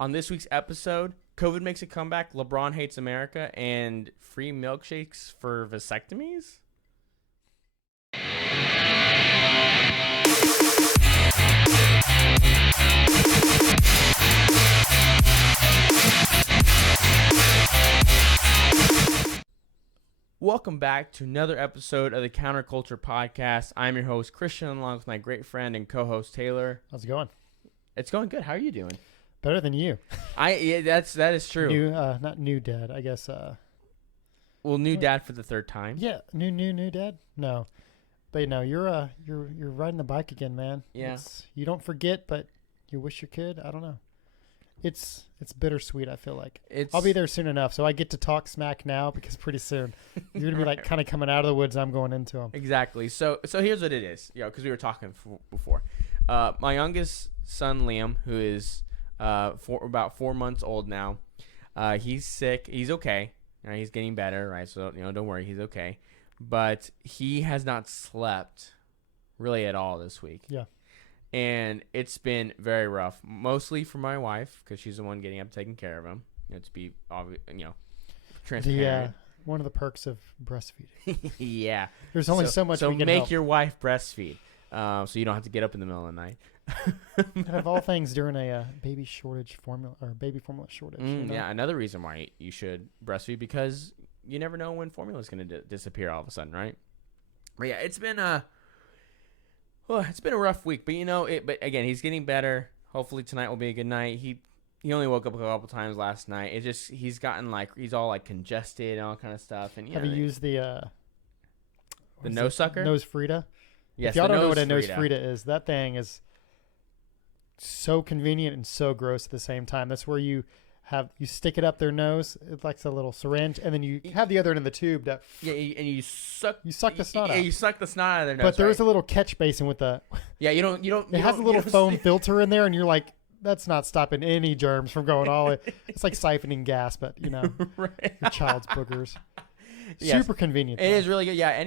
On this week's episode, COVID makes a comeback, LeBron hates America, and free milkshakes for vasectomies? Welcome back to another episode of the Counterculture Podcast. I'm your host, Christian, along with my great friend and co-host, Taylor. How's it going? It's going good. How are you doing? Better than you. That is true. New, not new dad, I guess. New dad for the third time. Yeah, new dad. No, but no, you're riding the bike again, man. Yeah. You don't forget, but you wish you could. I don't know. It's bittersweet. I feel like I'll be there soon enough, so I get to talk smack now because pretty soon you're gonna be like kind of coming out of the woods. I'm going into them. Exactly. So here's what it is. Because we were talking before. My youngest son Liam, who is about 4 months old now, he's sick. He's okay. He's getting better, right? So don't worry, he's okay. But he has not slept really at all this week. Yeah. And it's been very rough, mostly for my wife because she's the one getting up taking care of him. To be obvious, transparent. One of the perks of breastfeeding. Yeah. There's only so much. So we can make help. your wife breastfeed, so you don't have to get up in the middle of the night. And of all things, during a baby formula shortage. Yeah, another reason why you should breastfeed, because you never know when formula is going to disappear all of a sudden, right? But yeah, it's been a rough week, but but again, he's getting better. Hopefully tonight will be a good night. He only woke up a couple times last night. It just he's gotten he's all congested and all kind of stuff. And have you used the nose sucker? Nose Frida? Yes. If y'all don't know what a nose Frida is, that thing is so convenient and so gross at the same time. That's where you stick it up their nose. It's like a little syringe, and then you have the other end of the tube. And you suck the snot out. Yeah, you suck the snot out of their nose. But there's a little catch basin with the. Yeah, you don't. It has a little foam filter in there, and you're like, that's not stopping any germs from going all. It's like siphoning gas, but right. Your child's boogers. Yes. Super convenient. It is really good. Yeah, if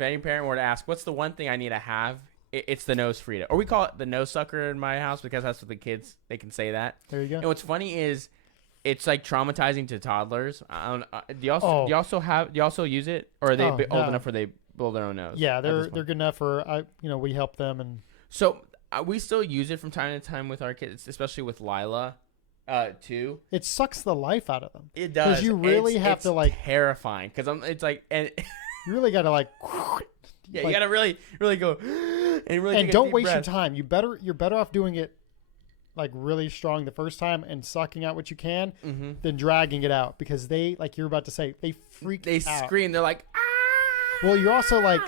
any parent were to ask, what's the one thing I need to have? It's the nose Frida, or we call it the nose sucker in my house because that's what the kids they can say that. There you go. And what's funny is, it's traumatizing to toddlers. Do you also use it, or are they old enough where they blow their own nose? Yeah, they're good enough for we help them, and so we still use it from time to time with our kids, especially with Lila, too. It sucks the life out of them. It does. Because you really have to terrifying. Because and you really got to you got to really go and don't waste your time. You're better off doing it really strong the first time and sucking out what you can than dragging it out, because they, like you're about to say, they freak out. They scream. They're like, ah! Well, you're also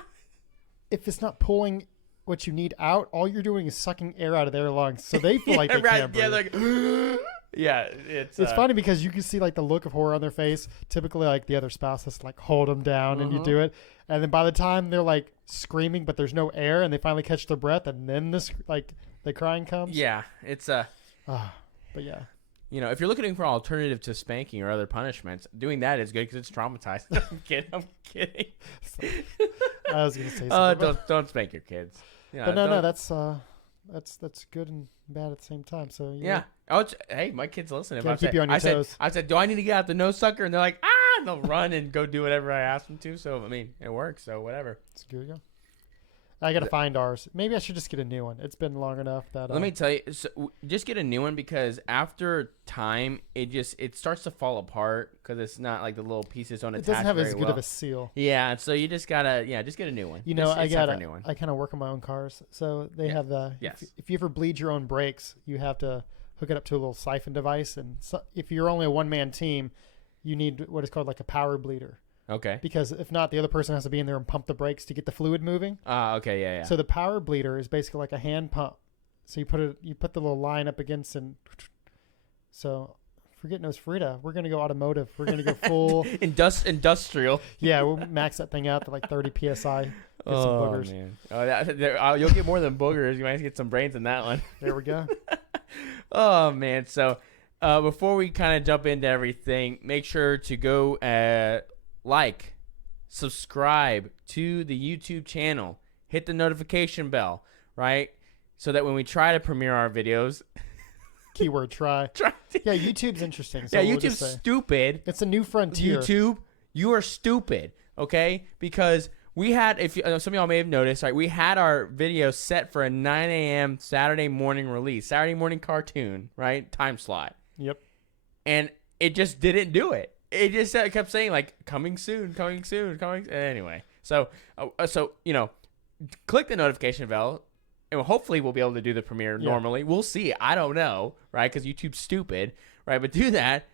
if it's not pulling what you need out, all you're doing is sucking air out of their lungs, so they feel like they can't breathe. Yeah, they're yeah, it's funny because you can see the look of horror on their face. Typically, the other spouse has to hold them down, and you do it, and then by the time they're screaming, but there's no air, and they finally catch their breath, and then the crying comes. Yeah, it's but yeah. If you're looking for an alternative to spanking or other punishments, doing that is good because it's traumatizing. I'm kidding. I was gonna say something. Don't spank your kids. But no, that's good and bad at the same time. So yeah. Hey, my kids listen. Gotta keep you on your toes. I said, do I need to get out the nose sucker? And they're like, ah, and they'll run and go do whatever I ask them to. So it works. So whatever. It's good. Yeah. I gotta find ours. Maybe I should just get a new one. It's been long enough that. Let me tell you, just get a new one, because after time, it starts to fall apart because it's not the little pieces don't attach. It doesn't have very as good of a seal. Yeah, so you just gotta just get a new one. I kind of work on my own cars, so they have the. Yes. If you ever bleed your own brakes, you have to hook it up to a little siphon device, and if you're only a one-man team, you need what is called a power bleeder. Okay. Because if not, the other person has to be in there and pump the brakes to get the fluid moving. Okay, yeah. So the power bleeder is basically like a hand pump. So you put the little line up against, and so forget nose Frida. We're gonna go automotive. We're gonna go full industrial. Yeah, we'll max that thing out to 30 psi. Get some boogers. Man. You'll get more than boogers. You might get some brains in that one. There we go. Oh man. So before we kind of jump into everything, make sure to go subscribe to the YouTube channel, hit the notification bell, right? So that when we try to premiere our videos, Keyword try. Yeah, YouTube's interesting. So yeah, we'll YouTube's just say stupid. it's a new frontier. YouTube, you are stupid, okay? Because we had, if some of y'all may have noticed, right, we had our video set for a 9 a.m. Saturday morning release, Saturday morning cartoon, right, time slot. Yep. And it just didn't do it. It just kept saying, like, coming soon, coming soon, coming. Anyway, so click the notification bell, and hopefully we'll be able to do the premiere normally. We'll see. I don't know, right, because YouTube's stupid, right? But do that.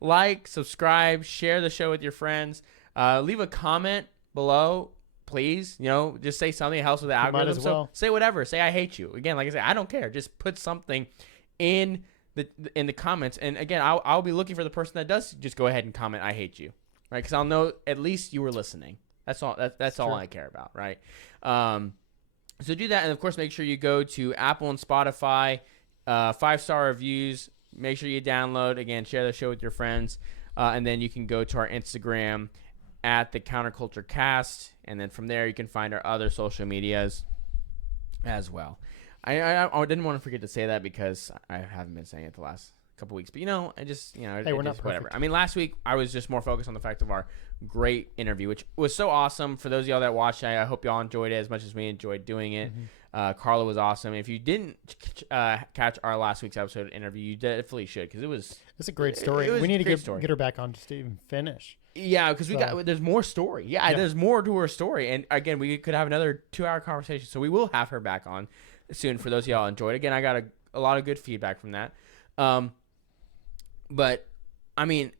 Like, subscribe, share the show with your friends. Leave a comment below, please. Just say something that helps with the algorithm. Might as well. So say whatever. Say I hate you. Again, like I said, I don't care. Just put something in the comments. And again, I'll be looking for the person that does just go ahead and comment I hate you, right? Because I'll know at least you were listening. That's all. That's all I care about, right? So do that, and of course, make sure you go to Apple and Spotify. 5-star reviews. Make sure you download. Again, share the show with your friends. And then you can go to our Instagram at the Counterculture Cast. And then from there, you can find our other social medias as well. I didn't want to forget to say that because I haven't been saying it the last couple weeks. But, I just, hey, we're not whatever. perfect. I mean, last week, I was just more focused on the fact of our great interview, which was so awesome. For those of y'all that watched it, I hope y'all enjoyed it as much as we enjoyed doing it. Mm-hmm. Carla was awesome. If you didn't catch our last week's episode interview, you definitely should, because it's a great story. We need to get her back on just to even finish. Yeah, because there's more story. Yeah, there's more to her story. And again, we could have another 2-hour conversation. So we will have her back on soon for those of y'all enjoyed. Again, I got a lot of good feedback from that. But I mean,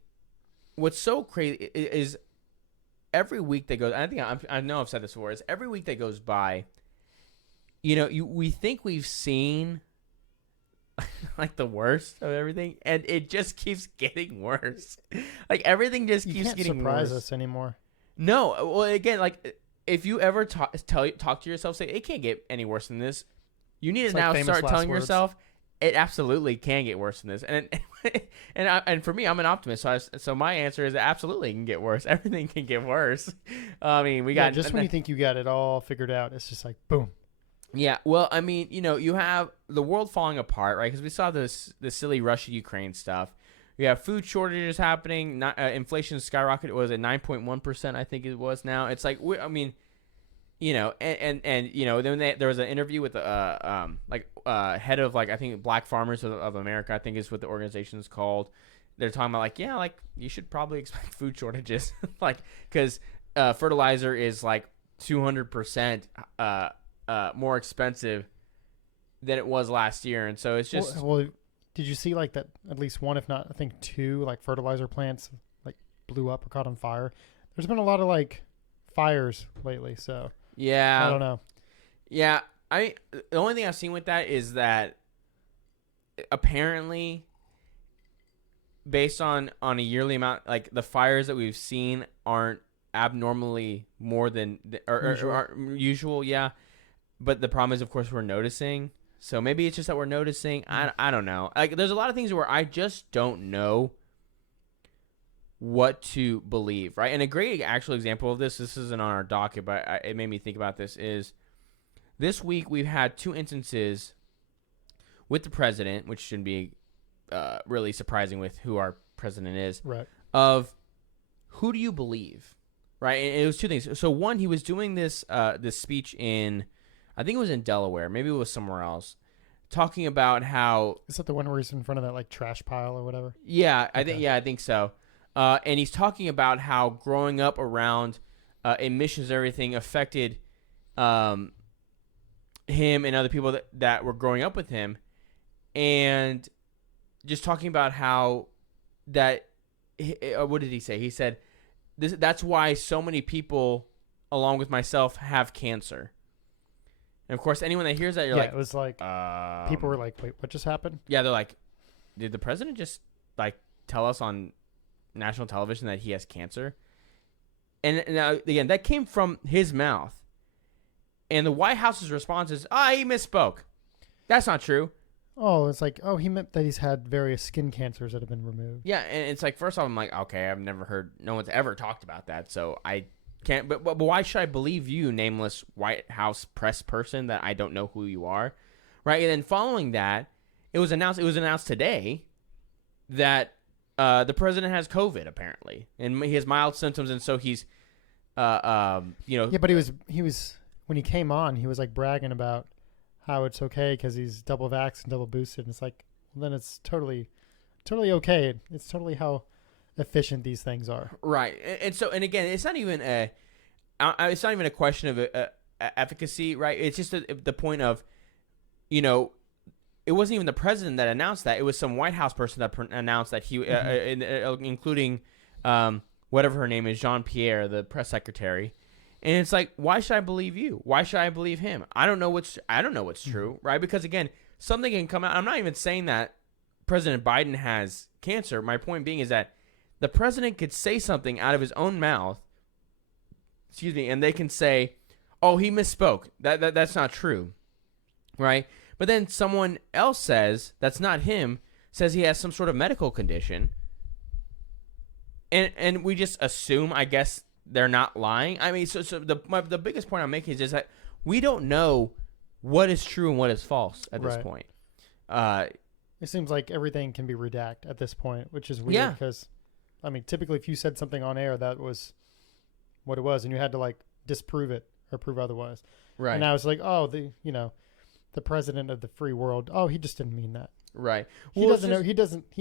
what's so crazy is every week that goes, I know I've said this before, is every week that goes by, we think we've seen like the worst of everything, and it just keeps getting worse. Like everything just keeps getting worse. You can't surprise us anymore. No, well, again, like if you ever talk to yourself, say it can't get any worse than this. You need to now start telling yourself it absolutely can get worse than this. And for me, I'm an optimist, so my answer is it absolutely can get worse. Everything can get worse. I mean, we got just when you think you got it all figured out, it's just like boom. Yeah, well, I mean, you have the world falling apart, right? Because we saw the silly Russia-Ukraine stuff. You have food shortages happening. Inflation skyrocketed. Was it 9.1%? I think it was now. It's like, I mean, and then there was an interview with head of I think Black Farmers of America. I think is what the organization is called. They're talking about you should probably expect food shortages, because fertilizer is 200% more expensive than it was last year, and so it's just. Well, did you see that at least one, if not I think two, fertilizer plants blew up or caught on fire? There's been a lot of fires lately, so. Yeah. I don't know. Yeah. The only thing I've seen with that is that apparently based on a yearly amount, the fires that we've seen aren't abnormally more than or usual. Yeah. But the problem is, of course, we're noticing. So maybe it's just that we're noticing. I don't know. There's a lot of things where I just don't know what to believe, right? And a great actual example of this isn't on our docket, but it made me think about this, is this week we've had 2 instances with the president, which shouldn't be really surprising with who our president is, right? Of who do you believe, right? And it was 2 things. So one, he was doing this speech in, I think it was in Delaware, maybe it was somewhere else, talking about how... Is that the one where he's in front of that trash pile or whatever? Yeah, okay. I think so. And he's talking about how growing up around emissions and everything affected him and other people that were growing up with him. And just talking about how that, what did he say? He said, that's why so many people, along with myself, have cancer. And, of course, anyone that hears that, you're it was people were like, wait, what just happened? Yeah, they're like, did the president just, tell us on national television that he has cancer? And now, again, that came from his mouth. And the White House's response is, he misspoke. That's not true. Oh, it's he meant that he's had various skin cancers that have been removed. Yeah, and it's first off, I'm like, okay, I've never heard, no one's ever talked about that, so I can't, but why should I believe you, nameless White House press person, that I don't know who you are, right? And then following that, it was announced today that the president has COVID apparently, and he has mild symptoms, and so he's, Yeah, but he was when he came on, he was like bragging about how it's okay because he's double vaxxed and double boosted. And it's like, well, then it's totally okay. It's totally how efficient these things are. Right. And again, it's not even a question of efficacy, right? It's just the point of, it wasn't even the president that announced that. It was some White House person that announced that he, including whatever her name is, Jean-Pierre, the press secretary. And it's like, why should I believe you? Why should I believe him? I don't know what's true, right? Because again, something can come out. I'm not even saying that President Biden has cancer. My point being is that the president could say something out of his own mouth, and they can say, "Oh, he misspoke. That's not true," right? But then someone else says that's not him. Says he has some sort of medical condition, and we just assume, I guess, they're not lying. I mean, so the biggest point I'm making is just that we don't know what is true and what is false at this point. It seems like everything can be redacted at this point, which is weird because, I mean, typically if you said something on air that was what it was, and you had to like disprove it or prove otherwise. Right. And now it's like, oh, the president of the free world. Oh, he just didn't mean that. Right. He doesn't know. He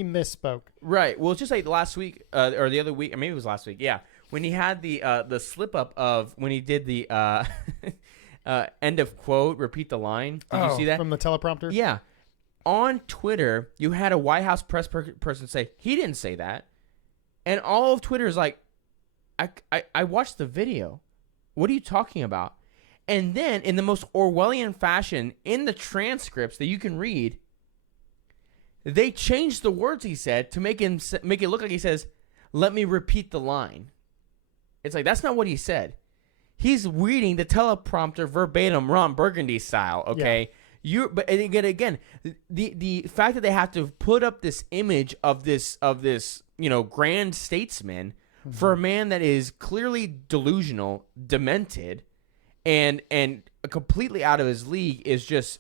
misspoke. Right. Well, it's just like last week or the other week, or maybe it was last week. Yeah. When he had the slip up of when he did the end of quote, repeat the line. Did you see that? From the teleprompter? Yeah. On Twitter, you had a White House press person say, he didn't say that. And all of Twitter is like, I watched the video. What are you talking about? And then in the most Orwellian fashion, in the transcripts that you can read, they changed the words he said to make it look like he says, let me repeat the line. It's like, that's not what he said. He's reading the teleprompter verbatim, Ron Burgundy style, okay? Yeah. But again, the fact that they have to put up this image of this grand statesman for a man that is clearly delusional, demented, and completely out of his league is just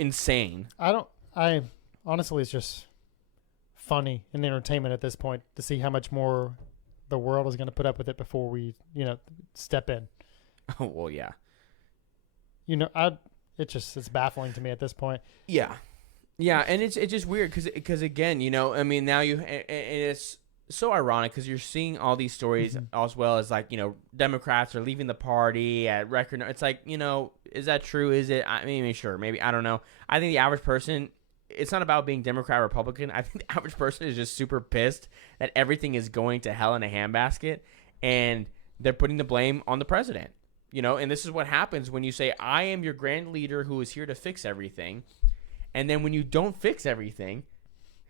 insane. I honestly, it's just funny and entertainment at this point to see how much more the world is going to put up with it before we, step in. Oh, well, yeah. It's baffling to me at this point. Yeah. Yeah, and it's just weird because again, I mean, now and it's so ironic because you're seeing all these stories as well as like, Democrats are leaving the party at record. It's like, is that true? Is it? I mean, sure, maybe. I don't know. I think the average person, it's not about being Democrat or Republican. I think the average person is just super pissed that everything is going to hell in a handbasket, and they're putting the blame on the president. And this is what happens when you say, I am your grand leader who is here to fix everything. And then when you don't fix everything,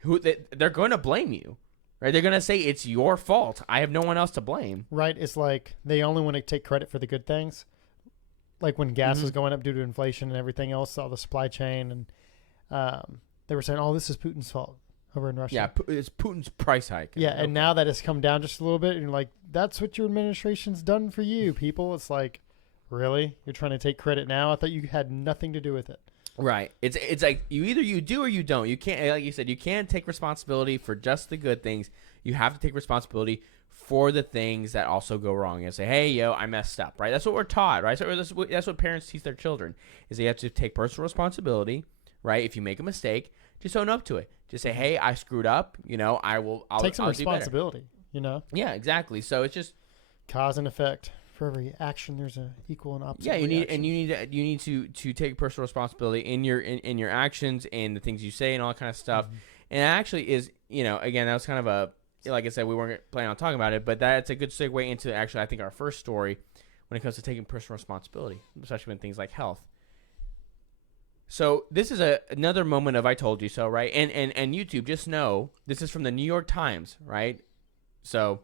they're going to blame you. Right? They're going to say it's your fault. I have no one else to blame. Right. It's like they only want to take credit for the good things. Like when gas was going up due to inflation and everything else, all the supply chain. And they were saying, oh, this is Putin's fault over in Russia. Yeah, it's Putin's price hike. Yeah, and now that it's come down just a little bit, and you're like, that's what your administration's done for you, people. It's like, really? You're trying to take credit now? I thought you had nothing to do with it. Right. It's like you do or you don't. You can't, like you said, you can't take responsibility for just the good things. You have to take responsibility for the things that also go wrong and say, hey, yo, I messed up, right? That's what we're taught, right? So that's what parents teach their children is they have to take personal responsibility, right? If you make a mistake, just own up to it. Just say, hey, I screwed up. I'll take some responsibility, Yeah, exactly. So it's just cause and effect. For every action, there's an equal and opposite. Yeah, you need to take personal responsibility in your actions and the things you say and all that kind of stuff. And it actually is, again, that was kind of like I said, we weren't planning on talking about it, but that's a good segue into actually, I think, our first story when it comes to taking personal responsibility, especially when things like health. So this is another moment of I told you so, right? And YouTube, just know this is from the New York Times, right? So,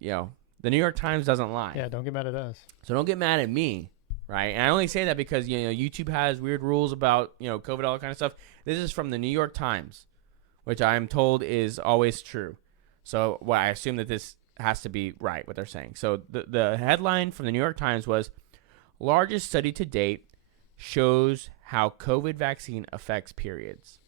the New York Times doesn't lie. Yeah, don't get mad at us. So don't get mad at me, right? And I only say that because, YouTube has weird rules about, COVID, all that kind of stuff. This is from the New York Times, which I am told is always true. So I assume that this has to be right, what they're saying. So the headline from the New York Times was, largest study to date shows how COVID vaccine affects periods.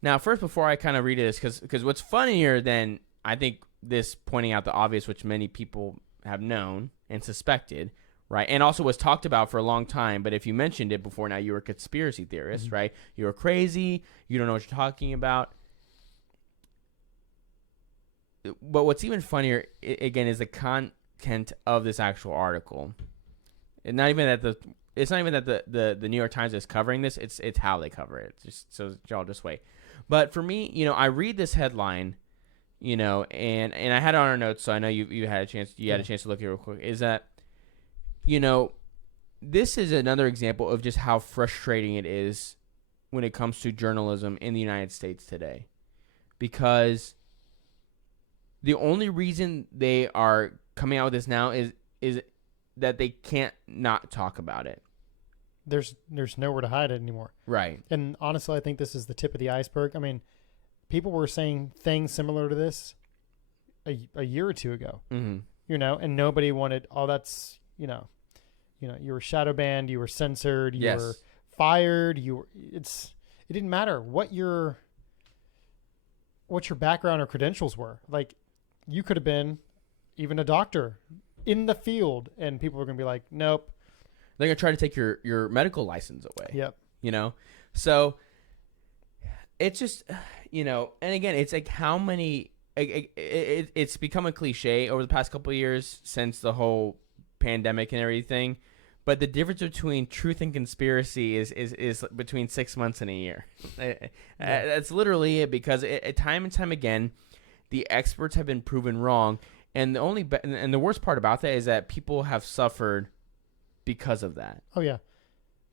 Now, first, before I kind of read this, because what's funnier than, I think, this pointing out the obvious, which many people have known and suspected, right? And also was talked about for a long time. But if you mentioned it before, now you were a conspiracy theorist, right? You were crazy. You don't know what you're talking about. But what's even funnier, again, is the content of this actual article. And not even that it's not even that the New York Times is covering this. It's how they cover it. Just so y'all just wait. But for me, I read this headline, and I had it on our notes, so I know you had a chance. You had a chance to look at it real quick. Is that, this is another example of just how frustrating it is when it comes to journalism in the United States today, because the only reason they are coming out with this now is that they can't not talk about it. There's nowhere to hide it anymore. Right. And honestly, I think this is the tip of the iceberg. I mean, people were saying things similar to this a year or two ago, and nobody wanted, that's, you were shadow banned, you were censored, you were fired, it didn't matter what your background or credentials were. Like, you could have been even a doctor in the field, and people were going to be like, nope. They're going to try to take your medical license away. Yep. So it's just, and again, it's like how many, it's become a cliche over the past couple of years since the whole pandemic and everything. But the difference between truth and conspiracy is between 6 months and a year. That's literally it, because time and time again, the experts have been proven wrong. And the worst part about that is that people have suffered because of that. Oh, yeah.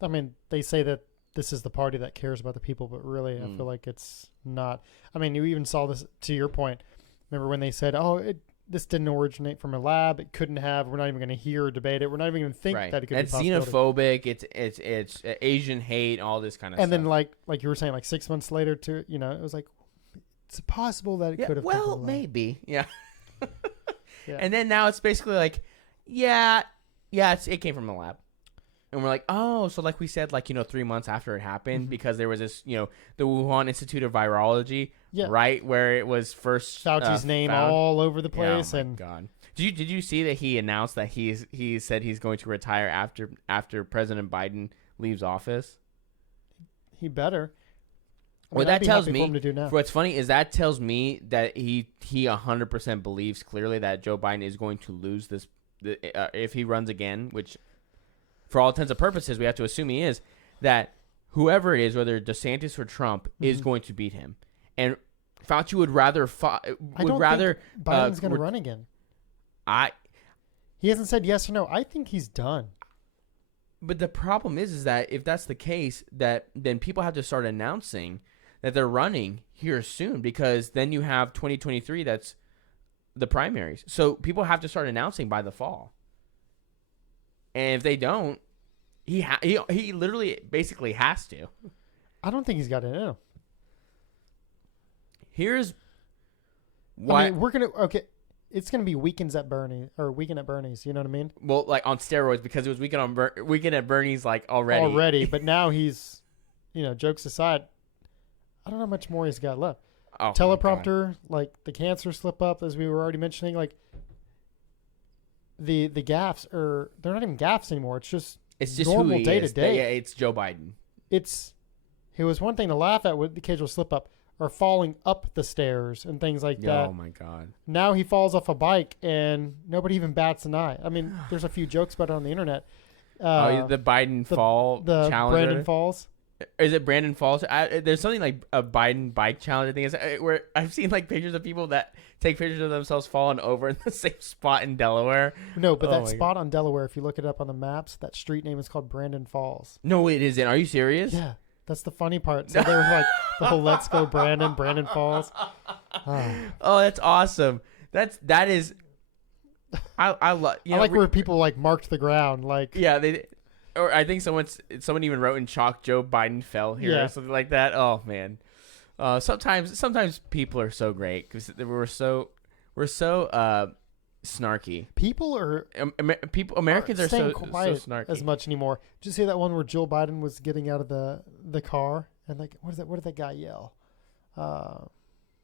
I mean, they say that this is the party that cares about the people, but really, I feel like it's not. I mean, you even saw this, to your point. Remember when they said, this didn't originate from a lab. It couldn't have. We're not even going to hear or debate it. We're not even going to think that it could be xenophobic. It's Asian hate, all this kind of stuff. And then, like you were saying, like 6 months later, it was like, it's possible that it could have. Well, maybe. Yeah. And then now it's basically like, it came from a lab. And we're like, oh, so like we said, 3 months after it happened, because there was this, the Wuhan Institute of Virology, right, where it was first Fauci's name found all over the place. Oh my God. Did you see that he announced that he said he's going to retire after President Biden leaves office? He better. What that tells me, what's funny is that tells me that he 100% believes clearly that Joe Biden is going to lose this if he runs again, which for all intents and purposes we have to assume he is, that whoever it is, whether DeSantis or Trump, is going to beat him. And Fauci would rather Biden's going to run again. He hasn't said yes or no. I think he's done. But the problem is that if that's the case, that then people have to start announcing that they're running here soon, because then you have 2023, that's the primaries. So people have to start announcing by the fall. And if they don't, he literally basically has to. I don't think he's got it in him. Here's why. I mean, it's gonna be Weekend at Bernie's. You know what I mean? Well, like on steroids, because it was Weekend at Bernie's already. But now he's, jokes aside, I don't know how much more he's got left. Oh, teleprompter, like the cancer slip up, as we were already mentioning, like the gaffes they're not even gaffes anymore. It's just normal day to day. Yeah, it's Joe Biden. It was one thing to laugh at with the occasional slip up or falling up the stairs and things like that. Oh my God. Now he falls off a bike and nobody even bats an eye. I mean, there's a few jokes about it on the internet. The Biden fall challenge. Brandon falls. Is it Brandon Falls? There's something like a Biden bike challenge. I think it's where I've seen pictures of people that take pictures of themselves falling over in the same spot in Delaware. No, but that spot on Delaware, if you look it up on the maps, that street name is called Brandon Falls. No, it isn't. Are you serious? Yeah, that's the funny part. So they were like the whole "Let's go Brandon Falls." Oh, that's awesome. That is. I love. I like where people marked the ground. They. Or I think someone even wrote in chalk, "Joe Biden fell here," or something like that. Oh man, sometimes people are so great because we're so snarky. People are Americans are so quiet snarky as much anymore. Did you see that one where Joe Biden was getting out of the car and like what did that guy yell?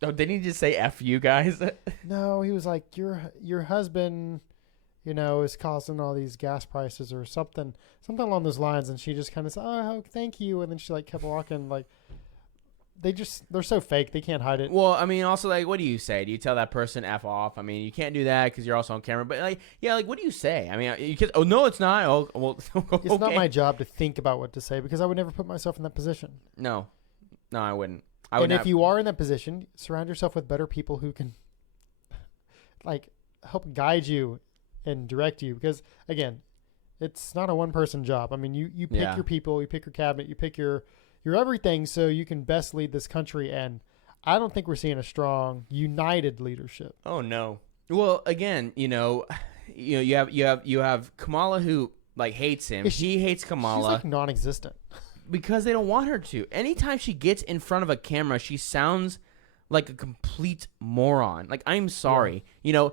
Oh, didn't he just say "F you guys"? No, he was like your husband, is causing all these gas prices or something along those lines, and she just kind of said, "Oh, thank you," and then she like kept walking. Like they're so fake, they can't hide it. Well, I mean, also like, what do you say? Do you tell that person "F off"? I mean, you can't do that because you're also on camera. But like, yeah, like, what do you say? I mean, you can. Oh no, it's not. Oh well, okay. It's not my job to think about what to say because I would never put myself in that position. No, I wouldn't. And if you are in that position, surround yourself with better people who can, like, help guide you and direct you. Because again, it's not a one-person job. I mean, you pick your people, you pick your cabinet, you pick your everything, so you can best lead this country. And I don't think we're seeing a strong, united leadership. Oh no. Well, again, you have Kamala who like hates him. She hates Kamala. She's like non-existent. Because they don't want her to. Anytime she gets in front of a camera, she sounds like a complete moron. Like, I'm sorry. Yeah.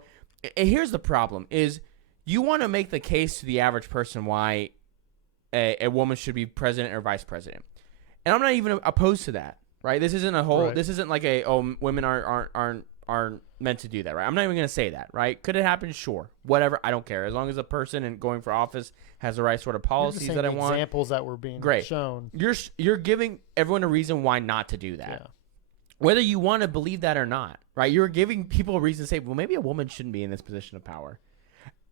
Here's the problem is you want to make the case to the average person why a woman should be president or vice president. And I'm not even opposed to that, right? This isn't this isn't like women aren't meant to do that, right? I'm not even going to say that, right? Could it happen? Sure. Whatever. I don't care. As long as the person and going for office has the right sort of policies that I want. Examples that were being shown. You're giving everyone a reason why not to do that. Yeah. Whether you want to believe that or not, right? You're giving people a reason to say, well, maybe a woman shouldn't be in this position of power.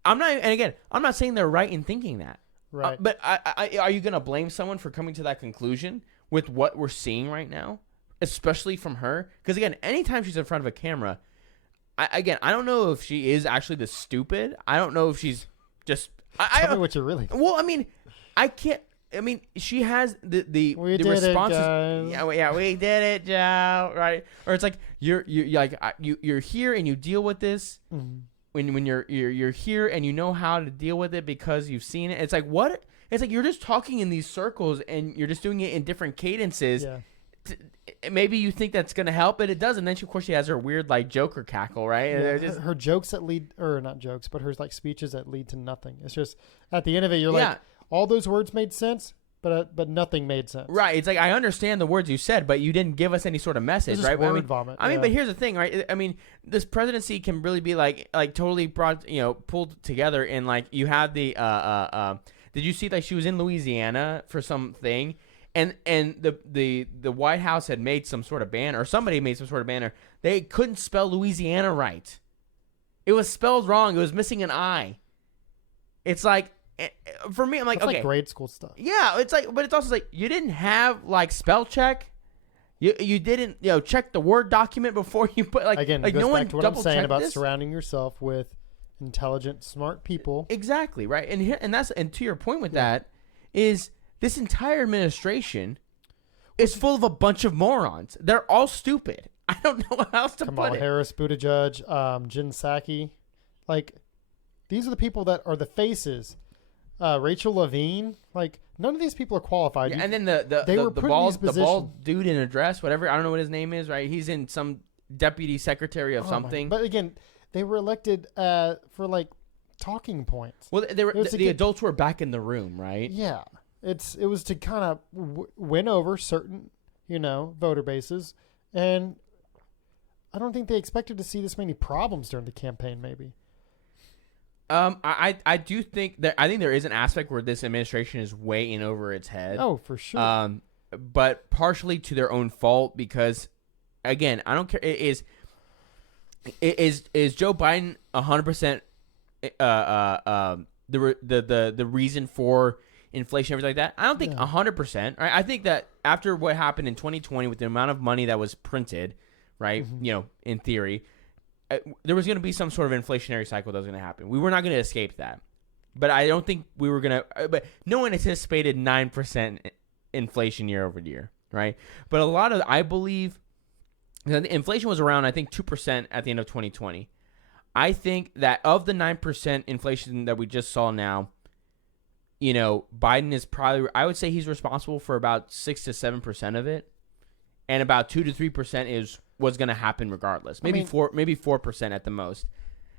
I'm not saying they're right in thinking that. Right. But are you going to blame someone for coming to that conclusion with what we're seeing right now? Especially from her? Because, again, anytime she's in front of a camera, I don't know if she is actually this stupid. I don't know if she's just... Tell me what you really think. Well, I mean, I can't... I mean, she has the responses. Yeah, we did it, Joe. Right? Or it's like you're here and you deal with this when you're here and you know how to deal with it because you've seen it. It's like what? It's like you're just talking in these circles and you're just doing it in different cadences. Yeah. Maybe you think that's gonna help, but it doesn't. Then of course she has her weird like Joker cackle, right? Yeah, her jokes that lead, or not jokes, but her like speeches that lead to nothing. It's just at the end of it, you're like, all those words made sense, but nothing made sense. Right. It's like I understand the words you said, but you didn't give us any sort of message, right? Word vomit. I mean, but here's the thing, right? I mean, this presidency can really be like totally brought, pulled together, and like you have the did you see that she was in Louisiana for something? And the White House had made some sort of banner, or somebody made some sort of banner. They couldn't spell Louisiana right. It was spelled wrong. It was missing an I. It's like, for me, I'm like, that's okay, like grade school stuff. Yeah, it's like, but it's also like you didn't have like spell check. You didn't check the Word document before you put like again. Like it goes no back one to what I'm saying about this. Surrounding yourself with intelligent, smart people. Exactly right, and to your point with that is. This entire administration is full of a bunch of morons. They're all stupid. I don't know how else to put it. Kamala Harris, Buttigieg, Jen Psaki. Like, these are the people that are the faces. Rachel Levine. Like, none of these people are qualified. Yeah, and then the bald dude in a dress, whatever. I don't know what his name is, right? He's in some deputy secretary of something. But again, they were elected for, like, talking points. Well, the adults were back in the room, right? Yeah. It was to kind of win over certain, voter bases, and I don't think they expected to see this many problems during the campaign. Maybe. I do think that there is an aspect where this administration is way in over its head. Oh, for sure. But partially to their own fault because, again, I don't care. Is Joe Biden 100% the reason for inflation, everything like that? I don't think 100%. Right? I think that after what happened in 2020 with the amount of money that was printed, right? Mm-hmm. In theory, there was going to be some sort of inflationary cycle that was going to happen. We were not going to escape that. But I don't think we were going to. But no one anticipated 9% inflation year over year, right? But I believe, inflation was around, I think, 2% at the end of 2020. I think that of the 9% inflation that we just saw now, Biden is probably, I would say he's responsible for about 6 to 7% of it, and about 2 to 3% was going to happen regardless. Maybe 4% at the most.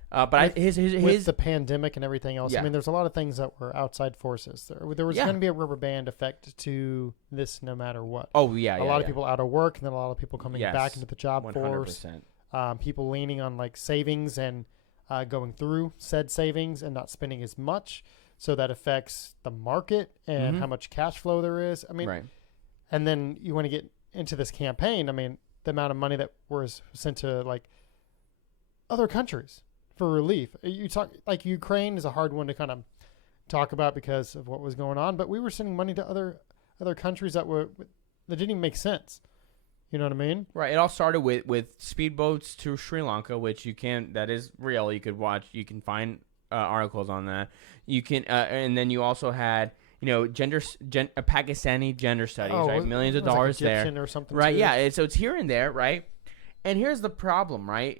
But with the pandemic and everything else, Yeah. I mean, there's a lot of things that were outside forces. There was Yeah. going to be a rubber band effect to this no matter what. Oh yeah, a lot of people out of work, and then a lot of people coming Yes. back into the job 100%. force. People leaning on like savings and going through said savings and not spending as much. So that affects the market and Mhm. how much cash flow there is. I mean, Right. and then you want to get into this campaign. I mean, the amount of money that was sent to like other countries for relief. You talk like Ukraine is a hard one to kind of talk about because of what was going on, but we were sending money to other countries that didn't even make sense. You know what I mean? Right. It all started with speedboats to Sri Lanka, which that is real. You could watch. You can find articles on that. You can, and then you also had Pakistani gender studies, right? Millions of dollars like there, or something, right? too. Yeah. So it's here and there, right? And here's the problem, right?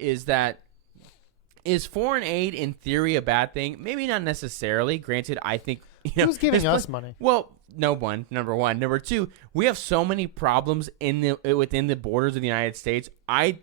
Is foreign aid in theory a bad thing? Maybe not necessarily. Granted, I think who's giving us money? Well, no one. Number one. Number two, we have so many problems within the borders of the United States.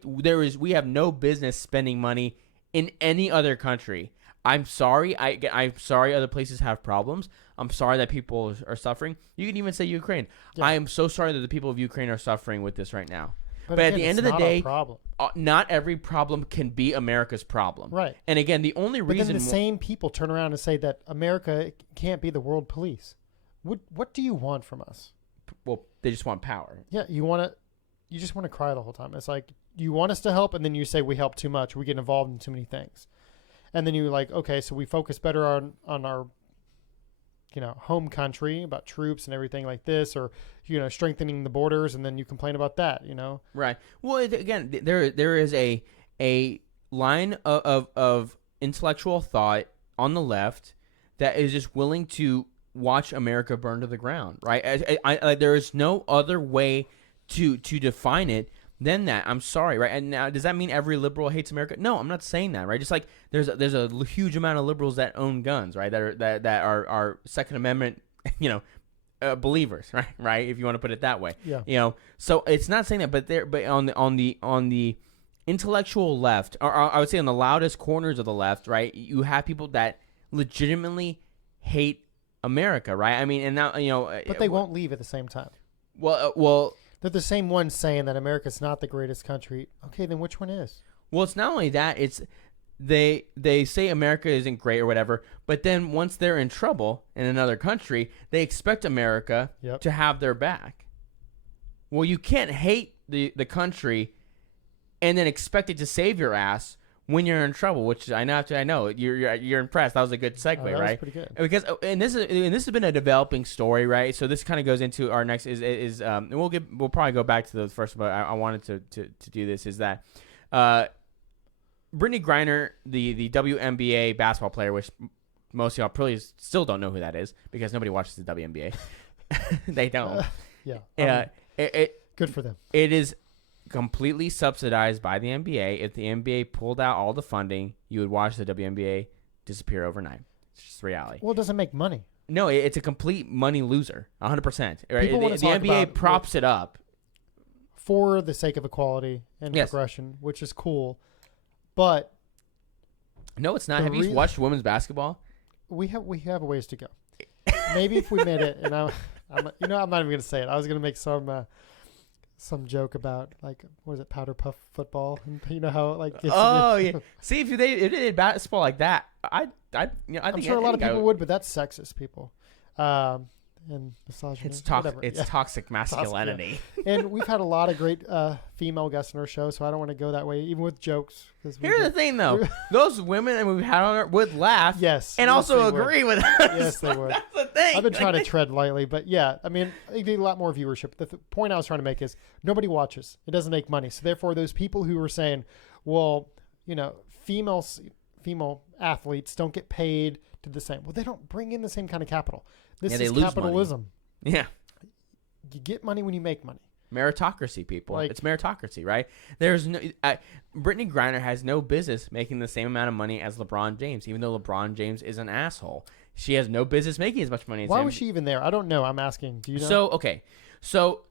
We have no business spending money in any other country. I'm sorry. I'm sorry other places have problems. I'm sorry that people are suffering. You can even say Ukraine. Yeah. I am so sorry that the people of Ukraine are suffering with this right now. But again, at the end of the not day, a problem. not every problem can be America's problem. Right. And again, the only But reason then the same people turn around and say that America can't be the world police. What do you want from us? well, they just want power. Yeah, you just want to cry the whole time. It's like you want us to help, and then you say we help too much. We get involved in too many things, and then you're like, okay, so we focus better on our home country about troops and everything like this, or strengthening the borders, and then you complain about that. Right. Well, again, there is a line of intellectual thought on the left that is just willing to watch America burn to the ground. Right. There is no other way to define it than that. I'm sorry. Right. And now, does that mean every liberal hates America? No, I'm not saying that. Right. Just like there's a huge amount of liberals that own guns. Right. That are Second Amendment. Believers, right? If you want to put it that way, yeah. So it's not saying that, but on the intellectual left, or I would say on the loudest corners of the left, right? You have people that legitimately hate America, right? I mean, and now but they won't leave at the same time. Well, they're the same ones saying that America's not the greatest country. Okay, then which one is? Well, it's not only that; it's they say America isn't great or whatever, but then once they're in trouble in another country, they expect America to have their back. Well, you can't hate the country and then expect it to save your ass when you're in trouble, which I know you're impressed. That was a good segue, that right? Was pretty good. Because this has been a developing story, right? So this kind of goes into our next is and we'll probably go back to those first, but I wanted to do this is that Brittany Griner, the WNBA basketball player, which most of y'all probably still don't know who that is because nobody watches the WNBA. They don't. Yeah. Good for them. It is completely subsidized by the NBA. If the NBA pulled out all the funding, you would watch the WNBA disappear overnight. It's just reality. Well, it doesn't make money. No, it's a complete money loser, 100%. Right? People The NBA props it up for the sake of equality and progression, which is cool. But no, it's not. Have you watched women's basketball? We have a ways to go. Maybe if we made it, and I'm not even going to say it. I was going to make some joke about like what is it, powder puff football? And you know how like yeah. See if they did basketball like that, I think I'm sure a lot of people would, but that's sexist people. And misogyny. It's toxic masculinity. And we've had a lot of great female guests on our show, so I don't want to go that way, even with jokes. Here's the thing, though. Those women that we've had on our would laugh. Yes. And also agree with us. Yes, they would. That's the thing. I've been trying to tread lightly, but yeah, I mean, they get a lot more viewership. The point I was trying to make is nobody watches. It doesn't make money. So therefore, those people who were saying, well, female athletes don't get paid to the same. Well, they don't bring in the same kind of capital. This is capitalism. Money. Yeah. You get money when you make money. Meritocracy, people. It's meritocracy, right? There's no. Brittany Griner has no business making the same amount of money as LeBron James, even though LeBron James is an asshole. She has no business making as much money as him. Why was she even there? I don't know. I'm asking. Do you know? So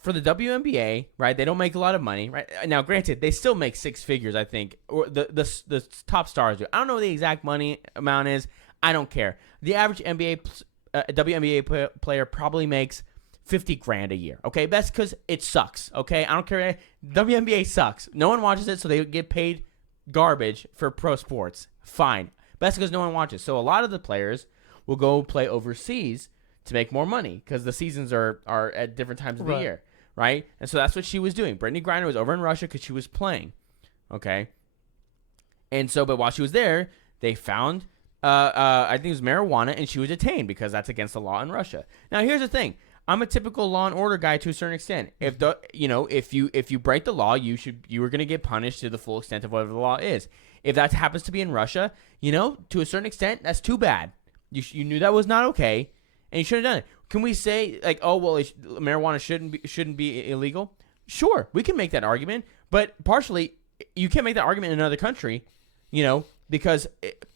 for the WNBA, right? They don't make a lot of money, right? Now, granted, they still make six figures, I think, or the top stars do. I don't know what the exact money amount is. I don't care. The average WNBA player probably makes $50,000 a year. Okay, that's because it sucks. Okay, I don't care. WNBA sucks. No one watches it, so they get paid garbage for pro sports. Fine, but that's because no one watches. So a lot of the players will go play overseas to make more money because the seasons are at different times of the year, right? And so that's what she was doing. Brittany Griner was over in Russia because she was playing. Okay, and so but while she was there, they found I think it was marijuana, and she was detained because that's against the law in Russia. Now here's the thing. I'm a typical Law and Order guy to a certain extent. If you break the law, you are going to get punished to the full extent of whatever the law is. If that happens to be in Russia, to a certain extent, that's too bad. You knew that was not okay, and you should have done it. Can we say like, oh well, marijuana shouldn't be illegal? Sure, we can make that argument, but partially, you can't make that argument in another country, because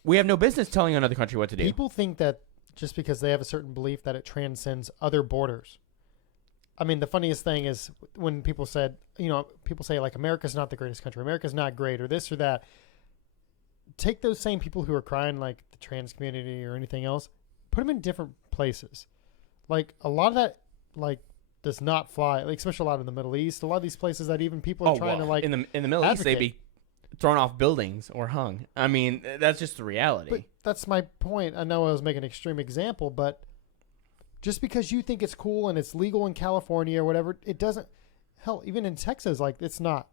we have no business telling another country what to do. People think that just because they have a certain belief that it transcends other borders. I mean, the funniest thing is when people say like America's not the greatest country, America's not great, or this or that. Take those same people who are crying like the trans community or anything else, put them in different places. Like a lot of that, like does not fly. Like especially a lot in the Middle East, a lot of these places that even people are trying to like in the Middle East they'd be thrown off buildings or hung. I mean, that's just the reality. But that's my point. I know I was making an extreme example, but just because you think it's cool and it's legal in California or whatever, it doesn't. Hell, even in Texas, like it's not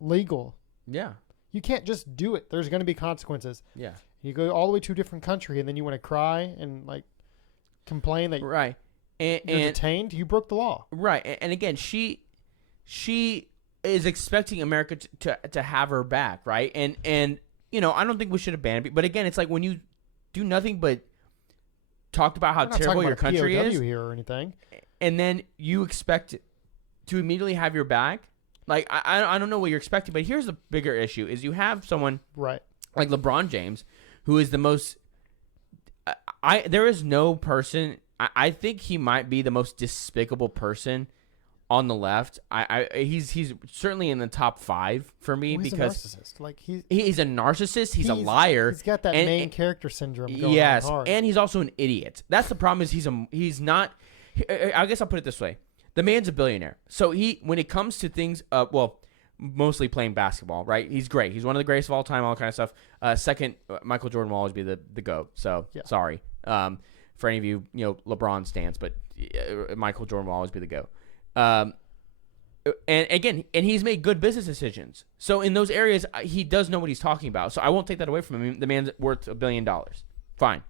legal. Yeah. You can't just do it. There's going to be consequences. Yeah. You go all the way to a different country and then you want to cry and like complain that right. You're detained. You broke the law. Right. And again, she is expecting America to have her back, right? And I don't think we should abandon it. But again, it's like when you do nothing but talk about how terrible your country POW is here or anything, and then you expect to immediately have your back. Like I don't know what you're expecting, but here's the bigger issue: is you have someone right like LeBron James, who is the most. There is no person. I think he might be the most despicable person on the left. He's certainly in the top 5 for me because he's a narcissist. Like he's a narcissist. He's a liar. He's got that main character syndrome going yes, on hard. And he's also an idiot. That's the problem. Is he's not. I guess I'll put it this way: the man's a billionaire. So when it comes to things, mostly playing basketball, right? He's great. He's one of the greatest of all time. All that kind of stuff. Second, Michael Jordan will always be the GOAT. So sorry. For any of you, LeBron stands, but Michael Jordan will always be the GOAT. And again, he's made good business decisions. So in those areas, he does know what he's talking about. So I won't take that away from him. The man's worth $1 billion. Fine.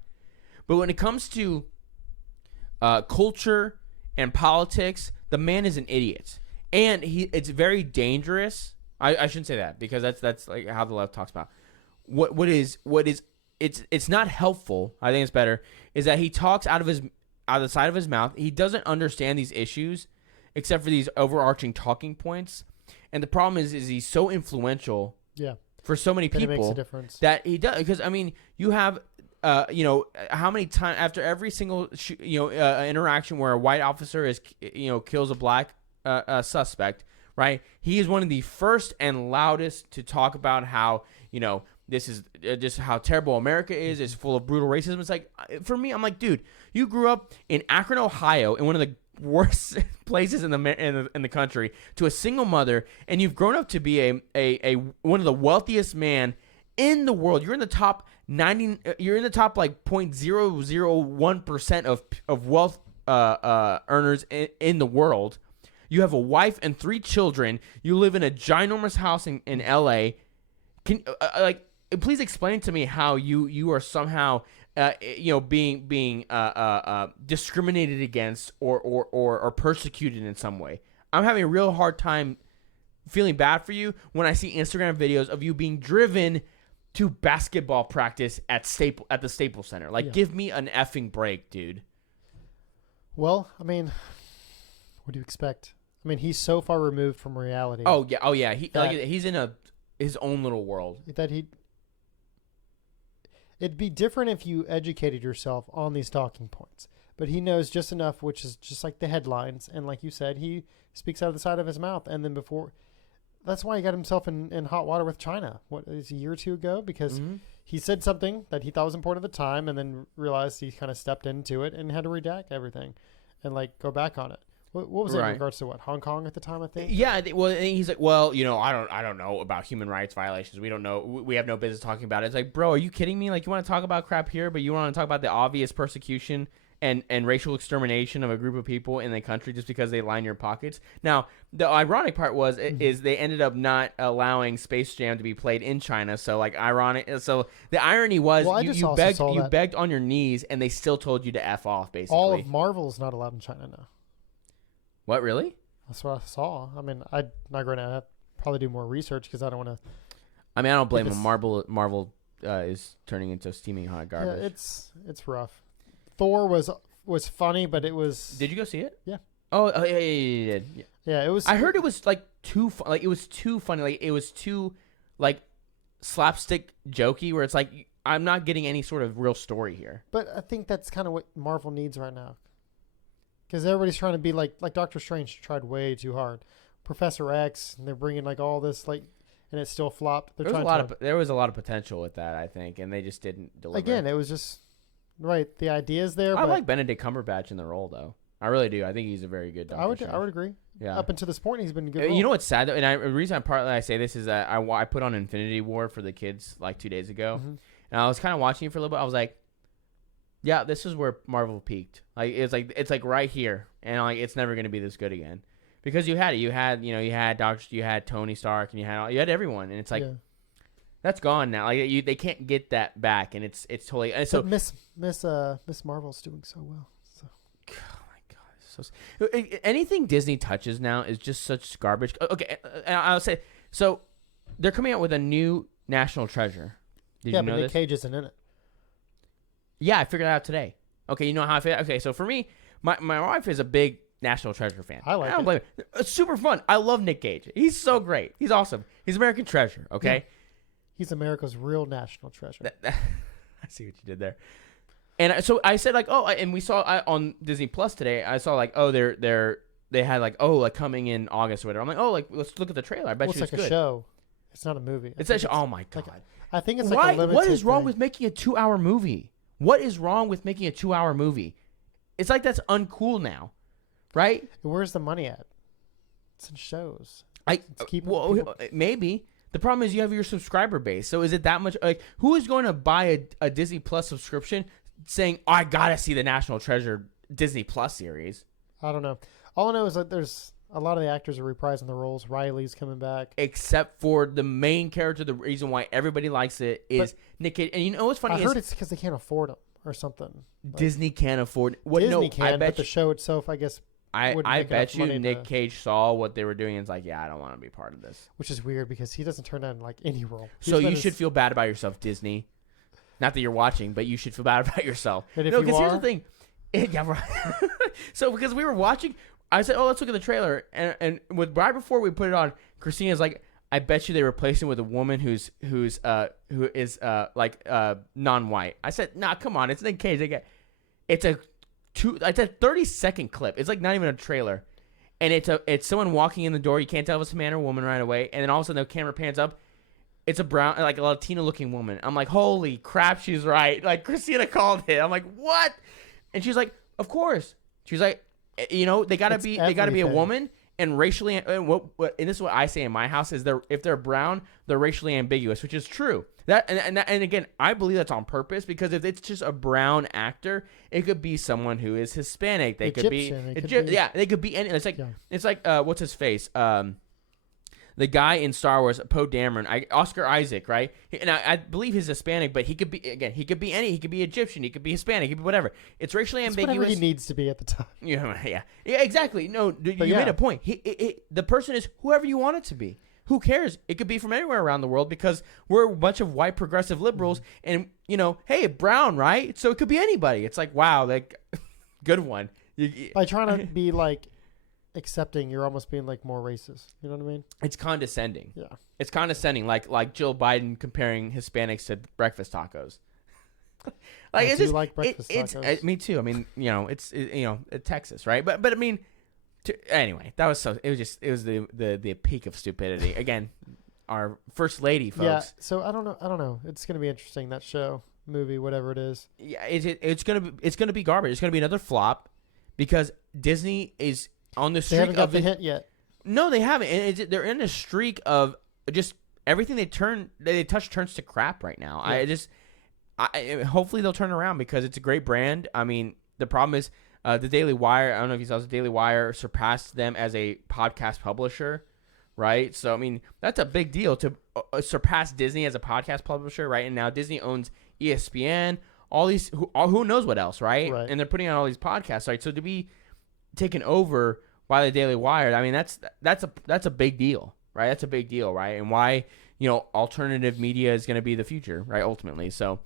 But when it comes to culture and politics, the man is an idiot. And it's very dangerous. I shouldn't say that because that's like how the left talks about. What is it's not helpful. I think it's better is that he talks out of the side of his mouth. He doesn't understand these issues except for these overarching talking points. And the problem is he's so influential for so many people it makes a difference. That he does. Because, I mean, you have, how many times after every single, interaction where a white officer kills a black suspect, right? He is one of the first and loudest to talk about how, this is just how terrible America is. It's full of brutal racism. It's like, for me, I'm like, dude, you grew up in Akron, Ohio, in one of the worst places in the country, to a single mother, and you've grown up to be a one of the wealthiest man in the world. You're in the top 90. You're in the top like 0.001% of wealth earners in the world. You have a wife and 3 children. You live in a ginormous house in L.A. Can please explain to me how you are somehow being discriminated against or persecuted in some way. I'm having a real hard time feeling bad for you when I see Instagram videos of you being driven to basketball practice at the Staples Center. Like, give me an effing break, dude. Well, I mean, what do you expect? I mean, he's so far removed from reality. Oh yeah. He's in his own little world. It'd be different if you educated yourself on these talking points. but he knows just enough, which is just like the headlines. And like you said, he speaks out of the side of his mouth. And then that's why he got himself in hot water with China. What is a year or two ago? Because he said something that he thought was important at the time, and then realized he kind of stepped into it and had to redact everything, and like go back on it. What was it in regards to Hong Kong at the time? I think. Yeah. Well, and he's like, well, I don't know about human rights violations. We don't know. We have no business talking about it. It's like, bro, are you kidding me? Like, you want to talk about crap here, but you want to talk about the obvious persecution and racial extermination of a group of people in the country just because they line your pockets. Now, the ironic part is they ended up not allowing Space Jam to be played in China. So like ironic. So the irony was you begged on your knees and they still told you to F off, basically. All of Marvel's not allowed in China now. What, really? That's what I saw. I mean, I'm not going to probably do more research because I don't want to. I mean, I don't blame them. Marvel is turning into steaming hot garbage. Yeah, it's rough. Thor was funny, but it was. Did you go see it? Yeah. Oh yeah, you did. Yeah, it was. I heard it was like too like it was too funny. Like it was too like slapstick jokey, where it's like I'm not getting any sort of real story here. But I think that's kind of what Marvel needs right now, because everybody's trying to be like Doctor Strange tried way too hard. Professor X, and they're bringing like all this like, and it still flopped. There was a lot of potential with that, I think, and they just didn't deliver. Again, it was just. Right, the idea's there. I like Benedict Cumberbatch in the role, though. I really do. I think he's a very good Doctor. I would agree. Yeah. Up until this point, he's been a good. You know what's sad though, and the reason I say this is that I put on Infinity War for the kids like 2 days ago, and I was kind of watching it for a little bit. I was like, yeah, this is where Marvel peaked. Like it's like right here, and like it's never gonna be this good again, because you had Tony Stark, and you had everyone, and it's like. Yeah. That's gone now. Like they can't get that back, and it's totally. And so Miss Marvel's doing so well. So. Oh my god! So anything Disney touches now is just such garbage. Okay, I'll say so. They're coming out with a new National Treasure. Did you know but Nick this? Cage isn't in it. Yeah, I figured it out today. Okay, you know how I feel. Okay, so for me, my wife is a big National Treasure fan. I don't blame her. It's super fun. I love Nick Cage. He's so great. He's awesome. He's American Treasure. Okay. Yeah. He's America's real national treasure. I see what you did there. And so I said like, oh, and we saw on Disney Plus today. I saw like, oh, they had like, oh, like coming in August or whatever. I'm like, oh, like let's look at the trailer. I bet you it's like a show. It's not a movie. It's a show. Oh my god. I think it's like a limited What is wrong thing. with making a 2-hour movie? What is wrong with making a 2-hour movie? It's like that's uncool now, right? Where's the money at? It's in shows. Maybe. The problem is you have your subscriber base. So is it that much? Like, who is going to buy a Disney Plus subscription saying, oh, I got to see the National Treasure Disney Plus series? I don't know. All I know is that there's a lot of the actors are reprising the roles. Riley's coming back. Except for the main character, the reason why everybody likes it is Nick Cage. And you know what's funny? I heard it's because they can't afford them or something. Disney can't afford Disney can, but the show itself, I guess, I bet you Nick Cage saw what they were doing and is like, yeah, I don't want to be part of this. Which is weird because he doesn't turn down like any role. So you should feel bad about yourself, Disney. Not that you're watching, but you should feel bad about yourself. And if you because here's the thing. Yeah, right. So because we were watching, I said, oh, let's look at the trailer. And right before we put it on, Christina's like, I bet you they replaced him with a woman who is non-white. I said, nah, come on, it's Nick Cage. It's a 30-second clip. It's like not even a trailer, and it's someone walking in the door. You can't tell if it's a man or woman right away, and then all of a sudden the camera pans up. It's a brown, like a Latina-looking woman. I'm like, holy crap, she's right. Like Christina called it. I'm like, what? And she's like, of course. She's like, they gotta be a woman and racially. And and this is what I say in my house is if they're brown, they're racially ambiguous, which is true. That and again, I believe that's on purpose because if it's just a brown actor, it could be someone who is Hispanic. They could be they could be any. It's like what's his face? The guy in Star Wars, Poe Dameron, Oscar Isaac, right? And I believe he's Hispanic, but he could be he could be Egyptian, he could be Hispanic, he could be whatever. It's racially ambiguous. Whatever he needs to be at the time. Yeah, exactly. No, you made a point. The person is whoever you want it to be. Who cares? It could be from anywhere around the world because we're a bunch of white progressive liberals, and hey, brown, right? So it could be anybody. It's like, wow, like, good one. By trying to be like accepting, you're almost being like more racist. You know what I mean? It's condescending. Yeah, it's condescending. Like Jill Biden comparing Hispanics to breakfast tacos. Like I it's do just like breakfast tacos. me too. I mean, it's Texas, right? But I mean, anyway, that was so. It was the peak of stupidity. Again, our first lady, folks. Yeah. So I don't know. It's gonna be interesting, that show, movie, whatever it is. Yeah, it's gonna be garbage. It's gonna be another flop because Disney is on the They streak haven't got of the hint yet. No, they haven't. And they're in a streak of just everything they touch turns to crap right now. Yeah. Hopefully they'll turn around because it's a great brand. I mean, the problem is the Daily Wire. I don't know if you saw, the Daily Wire surpassed them as a podcast publisher, right? So I mean, that's a big deal to surpass Disney as a podcast publisher, right? And now Disney owns ESPN, all these who knows what else, right? And they're putting on all these podcasts, right? So to be taken over by the Daily Wire, I mean, that's a big deal, right? That's a big deal, right? And why, alternative media is going to be the future, right? Ultimately. So,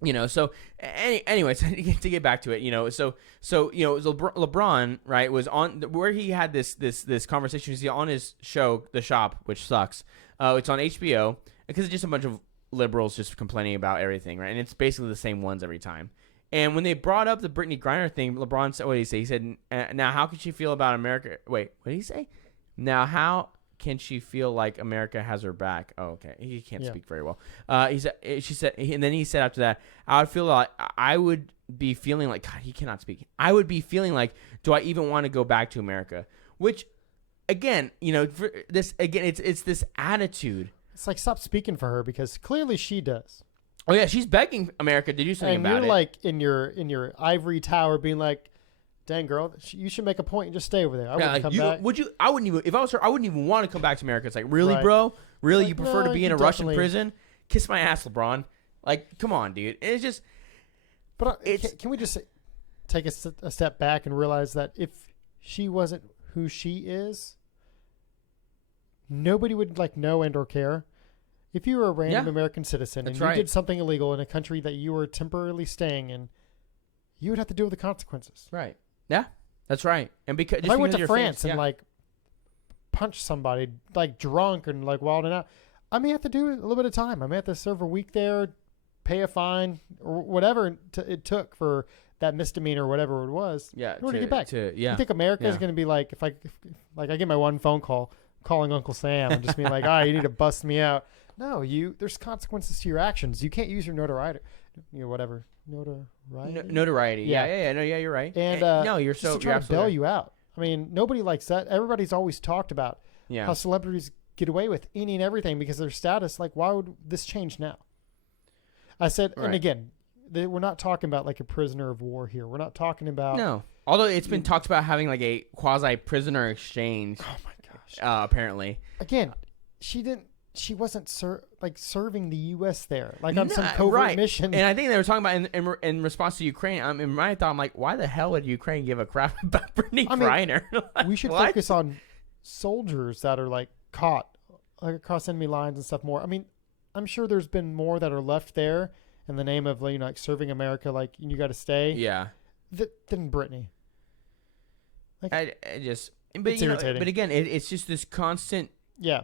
anyways, to get back to it, so LeBron, right, was on where he had this conversation. He's on his show, The Shop, which sucks. It's on HBO because it's just a bunch of liberals just complaining about everything, right? And it's basically the same ones every time. And when they brought up the Brittany Griner thing, LeBron said, what did he say? He said, now how can she feel about America? Wait, what did he say? Now how can she feel like America has her back? Oh, okay. He can't speak very well. And then he said after that, I would be feeling like, God, he cannot speak. I would be feeling like, do I even want to go back to America? Which, again, it's this attitude. It's like, stop speaking for her because clearly she does. Oh yeah, she's begging America to do something about it. And you're like in your ivory tower, being like, "Dang girl, you should make a point and just stay over there." I wouldn't come back. Would you? I wouldn't even. If I was her, I wouldn't even want to come back to America. It's like, really, bro? Really, you prefer to be in a Russian prison? Kiss my ass, LeBron. Like, come on, dude. It's just. But can we just take a step back and realize that if she wasn't who she is, nobody would know and or care. If you were a random American citizen and you did something illegal in a country that you were temporarily staying in, you would have to deal with the consequences. Right. Yeah, that's right. And because if I went to France and punched somebody drunk and wilding out, I may have to do a little bit of time. I may have to serve a week there, pay a fine or whatever it took for that misdemeanor or whatever it was. Yeah. In order to get back. You think America is going to be like, if I get my one phone call calling Uncle Sam and just being like, you need to bust me out. No, there's consequences to your actions. You can't use your notoriety. Notoriety. Notoriety. Yeah. No, you're right. And no, you're trying to bail you out. I mean, nobody likes that. Everybody's always talked about how celebrities get away with any and everything because of their status. Like, why would this change now? I said, and again, we're not talking about a prisoner of war here. We're not talking about Although it's been talked about having a quasi prisoner exchange. Oh my gosh! Apparently, again, she wasn't serving the U.S. there, on some covert mission. And I think they were talking about in response to Ukraine. In my thought, I'm like, why the hell would Ukraine give a crap about Brittany Griner? We should focus on soldiers that are caught across enemy lines and stuff more. I mean, I'm sure there's been more that are left there in the name of serving America. You got to stay. Yeah. Than Brittany. But again, it's just this constant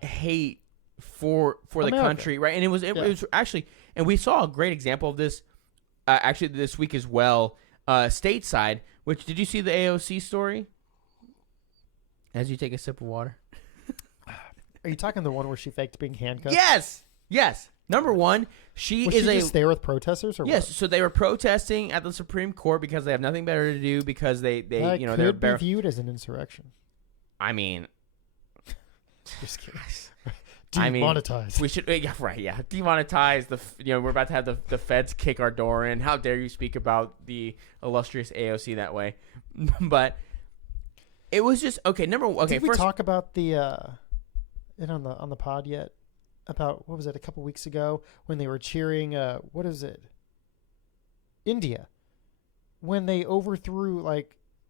hate for the country, right? And it was actually, and we saw a great example of this actually this week as well, stateside. Which, did you see the AOC story? As you take a sip of water. Are you talking the one where she faked being handcuffed? Yes. Number one, was she just there with protesters, or yes? What? So they were protesting at the Supreme Court because they have nothing better to do because they they're be viewed as an insurrection. I mean, just kidding. Demonetized. We should, demonetize we're about to have the feds kick our door in. How dare you speak about the illustrious AOC that way? But it was just okay. Did we talk about the it on the pod yet? About what was it a couple weeks ago when they were cheering? What is it? India, when they overthrew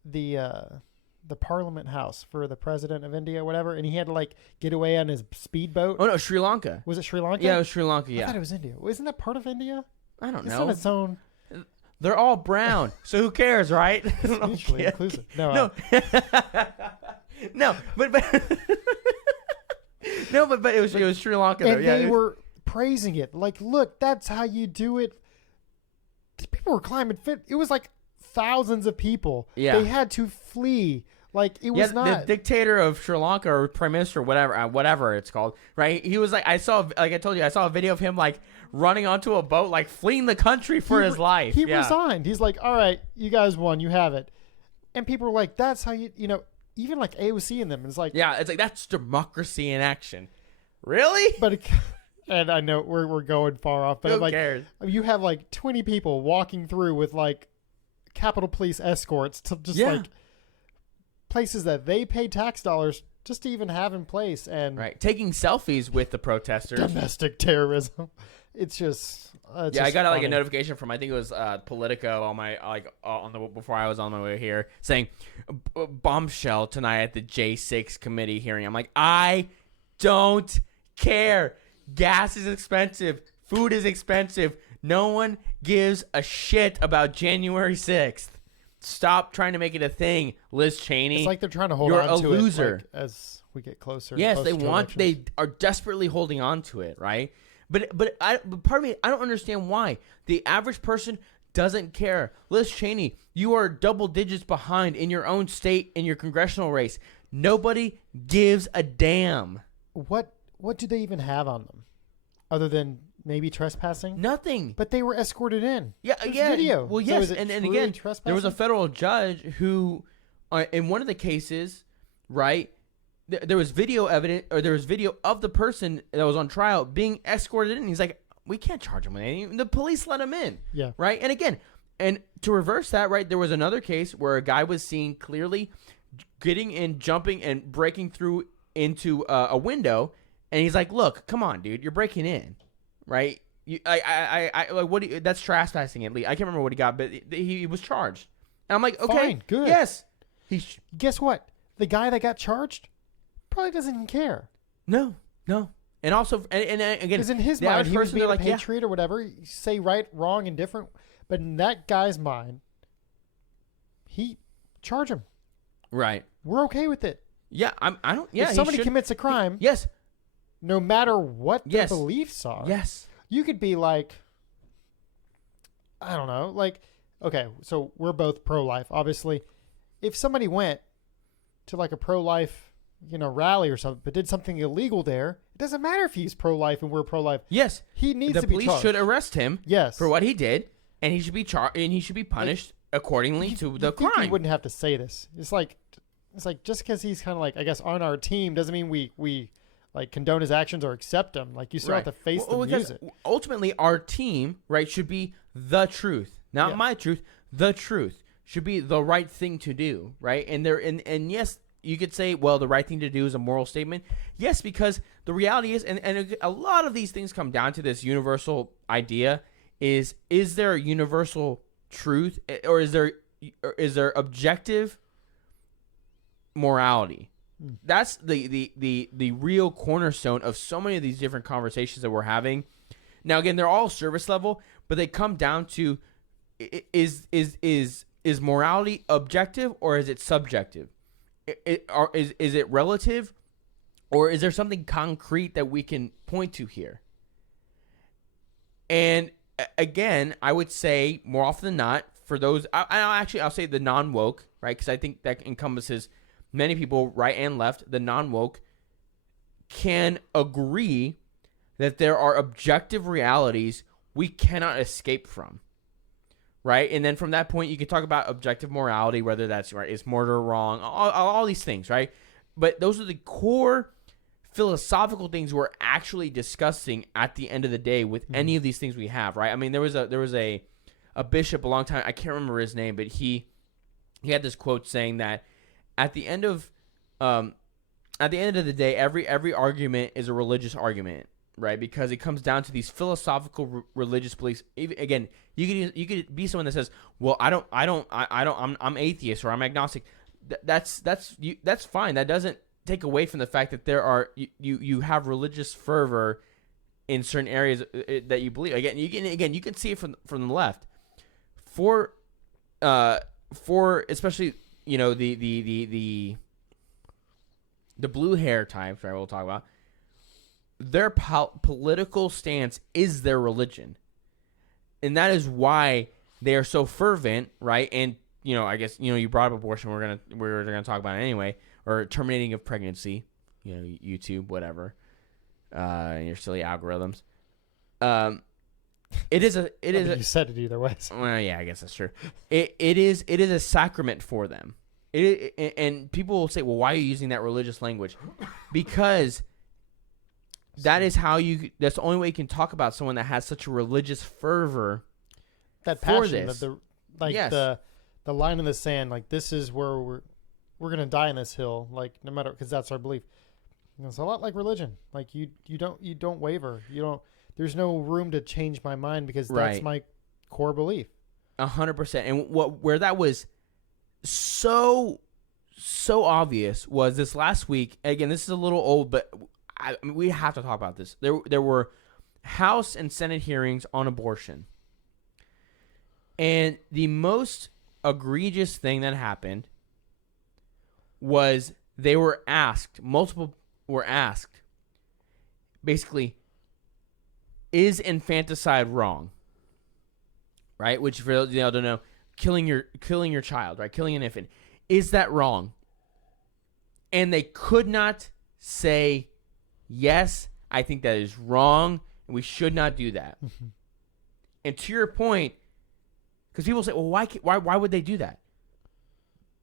the Parliament House for the president of India, whatever, and he had to get away on his speedboat. Oh no, Sri Lanka. Was it Sri Lanka? Yeah, it was Sri Lanka. Yeah, I thought it was India. Isn't that part of India? I don't know. It's on its own. They're all brown, so who cares, right? It's mutually inclusive. No, no, but no, but it was Sri Lanka. And they were praising it. Look, that's how you do it. people were climbing. It was like thousands of people. Yeah. They had to flee. Like, it was not. The dictator of Sri Lanka or prime minister, whatever it's called, right? He was like, I told you, I saw a video of him like running onto a boat, like fleeing the country for his life. He resigned. He's like, all right, you guys won, you have it. And people were like, that's how even like AOC and them. It's like, yeah, it's like that's democracy in action. Really? But and I know we're going far off, but Who cares? You have like 20 people walking through with like Capitol Police escorts to just like places that they pay tax dollars just to even have in place, and taking selfies with the protesters. Domestic terrorism. It's just I got like a notification from, I think it was Politico on my before I was on my way here, saying bombshell tonight at the J6 committee hearing. I'm like, I don't care. Gas is expensive. Food is expensive. No one gives a shit about January 6th. Stop trying to make it a thing, Liz Cheney. It's like they're trying to hold You're on to a loser. it like, as we get closer. Yes, closer they are desperately holding on to it, right? But part of me, I don't understand why. The average person doesn't care. Liz Cheney, you are double digits behind in your own state in your congressional race. Nobody gives a damn. What do they even have on them other than maybe trespassing? Nothing. But they were escorted in. Yeah, There's yeah. video. Well, So yes, is it and truly again, trespassing? there was a federal judge who, in one of the cases, right, there was video evidence, or there was video of the person that was on trial being escorted in. He's like, we can't charge him with anything. The police let him in. Yeah. Right. And again, and to reverse that, right, there was another case where a guy was seen clearly getting in, jumping, and breaking through into a window, and he's like, look, come on, dude, you're breaking in, right? That's trespassing at least. I can't remember what he got, but he was charged. And I'm like, okay, fine, good. Yes. Guess what? The guy that got charged probably doesn't even care. No. And also, and again, because in his mind, he was being a patriot or whatever. You say right, wrong, and different. But in that guy's mind, he charge him. Right. We're okay with it. Yeah, I don't. Yeah, if somebody commits a crime, yes, no matter what their beliefs are, yes, you could be like, I don't know, like, okay, so we're both pro-life, obviously. If somebody went to like a pro-life, rally or something, but did something illegal there, it doesn't matter if he's pro-life and we're pro-life. Yes, he needs to be charged. The police should arrest him. Yes, for what he did, and he should be charged, and he should be punished accordingly to the crime. You wouldn't have to say this. It's like just because he's kind of like, I guess, on our team doesn't mean we like condone his actions or accept them. Like, you still have to face the music. Ultimately, our team, right, should be the truth, not my truth. The truth should be the right thing to do, right? And yes, you could say, well, the right thing to do is a moral statement. Yes, because the reality is, and a lot of these things come down to this universal idea: is there a universal truth, or is there objective morality? That's the real cornerstone of so many of these different conversations that we're having. Now, again, they're all service level, but they come down to is morality objective or is it subjective? Is it relative, or is there something concrete that we can point to here? And again, I would say more often than not, for those, I'll say the non-woke, right? Because I think that encompasses many people, right and left. The non-woke can agree that there are objective realities we cannot escape from, right? And then from that point, you can talk about objective morality, whether that's right, is murder wrong, all these things, right? But those are the core philosophical things we're actually discussing at the end of the day with any of these things we have, right? I mean, there was a bishop a long time, I can't remember his name, but he had this quote saying that at the end of the day, every argument is a religious argument, right? Because it comes down to these philosophical religious beliefs. Again, you could be someone that says, "Well, I'm atheist or I'm agnostic." That's fine. That doesn't take away from the fact that there are you have religious fervor in certain areas that you believe. Again, you can see it from the left. For especially the blue hair types, right? We'll talk about their political stance is their religion, and that is why they are so fervent, right? And I guess you brought up abortion. We're gonna talk about it anyway, or terminating of pregnancy. YouTube, whatever. Your silly algorithms. You said it either way. Well, yeah, I guess that's true. It is a sacrament for them. And people will say, well, why are you using that religious language? Because that is that's the only way you can talk about someone that has such a religious fervor. That passion, the line in the sand, like this is where we're gonna die in this hill, like no matter, because that's our belief. It's a lot like religion. Like you don't waver. There's no room to change my mind because that's my core belief. 100%. And where that was so obvious was this last week. Again, this is a little old, but we have to talk about this. There were House and Senate hearings on abortion. And the most egregious thing that happened was multiple were asked, basically, is infanticide wrong? Right? Which, for those don't know, killing your child, right? Killing an infant. Is that wrong? And they could not say, yes, I think that is wrong, and we should not do that. And to your point, because people say, well, why would they do that?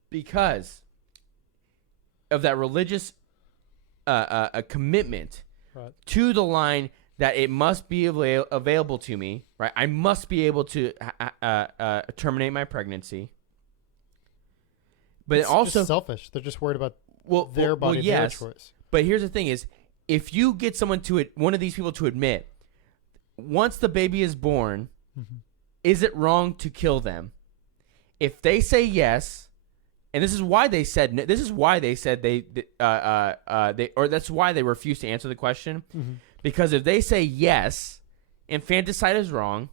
Because of that religious a commitment to the line that it must be available to me, right? I must be able to terminate my pregnancy. But it's also just selfish. They're just worried about their body, their choice. But here's the thing: is if you get one of these people to admit, once the baby is born, is it wrong to kill them? If they say yes, and this is why they said no, this is why they said that's why they refused to answer the question. Because if they say yes, infanticide is wrong,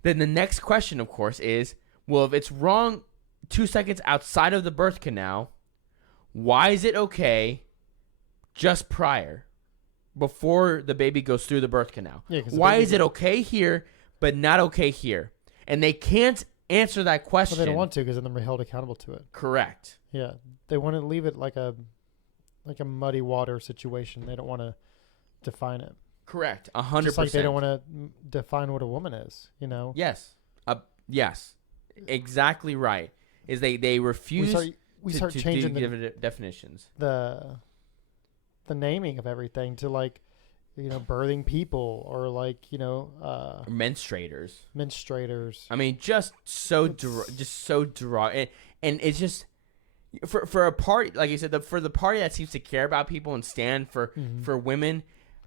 then the next question, of course, is, well, if it's wrong 2 seconds outside of the birth canal, why is it okay just prior, before the baby goes through the birth canal? Yeah, why is it okay here but not okay here? And they can't answer that question. Well, they don't want to, because then they're held accountable to it. Correct. Yeah, they want to leave it like a muddy water situation. They don't want to define it. Correct. 100%. Just like they don't want to define what a woman is. Yes. Yes. Exactly right. Is they refuse we start changing the definitions. The naming of everything to birthing people or menstruators. I mean, just so derogatory, and it's just for a party, like you said, for the party that seems to care about people and stand for women.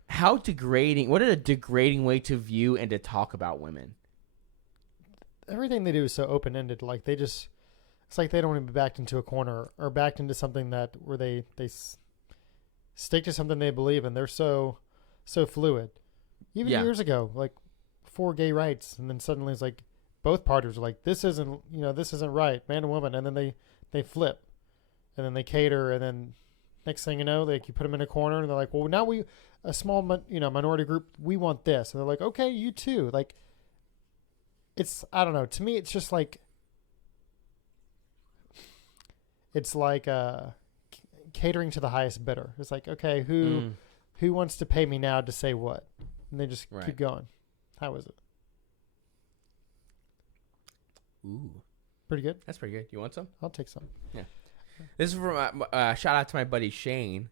How degrading! What a degrading way to view and to talk about women. Everything they do is so open ended. Like it's like they don't want to be backed into a corner or backed into something where they stick to something they believe in. They're so fluid. Even years ago, for gay rights, and then suddenly it's like both parties are like, this isn't right, man and woman, and then they flip, and then they cater, and then next thing you know, you put them in a corner, and they're like, well, now a small minority group, we want this, and they're like, okay, you too. It's, I don't know, to me it's just it's like catering to the highest bidder. It's like, okay, who wants to pay me now to say what? And they just keep going. How is it? Ooh. Pretty good? That's pretty good. You want some? I'll take some. Yeah. This is from shout out to my buddy Shane,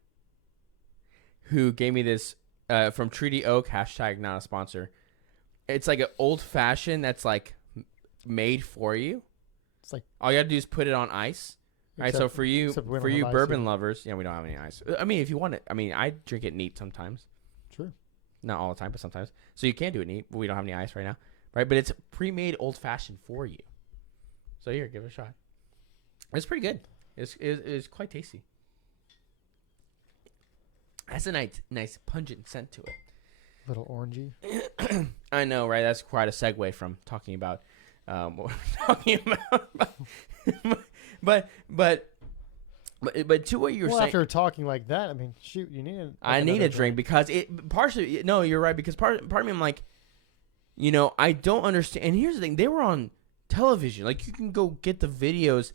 who gave me this from Treaty Oak, # not a sponsor. It's like an old fashioned that's made for you. It's like all you gotta do is put it on ice. Right, so for you bourbon lovers, we don't have any ice. I mean, if you want it, I drink it neat sometimes. True. Not all the time, but sometimes. So you can do it neat, but we don't have any ice right now, right? But it's pre-made old-fashioned for you. So here, give it a shot. It's pretty good. It's quite tasty. Has a nice pungent scent to it. Little orangey. I know, right? That's quite a segue from talking about what we're talking about. But to what you're saying. After talking like that, shoot, you need. I need a drink because it partially. No, you're right, because part of me, I'm like, I don't understand. And here's the thing: they were on television. Like, you can go get the videos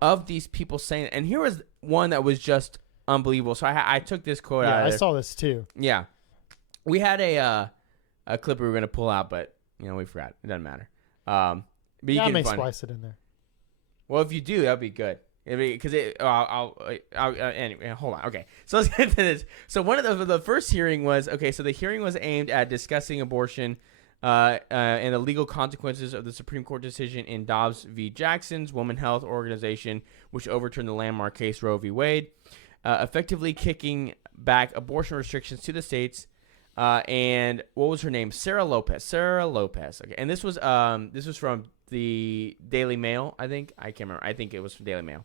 of these people saying it. And here was one that was just unbelievable. So I took this quote out. Yeah, I saw this too. Yeah, we had a clip we were gonna pull out, but we forgot. It doesn't matter. But you I can may find splice it in there. Well, if you do, that'd be good. Because anyway, hold on. Okay, so let's get to this. So one of the first hearing was So the hearing was aimed at discussing abortion and the legal consequences of the Supreme Court decision in Dobbs v. Jackson's Women's Health Organization, which overturned the landmark case Roe v. Wade, effectively kicking back abortion restrictions to the states. And what was her name? Sarah Lopez. Okay, and this was from the Daily Mail. I can't remember. I think it was from Daily Mail.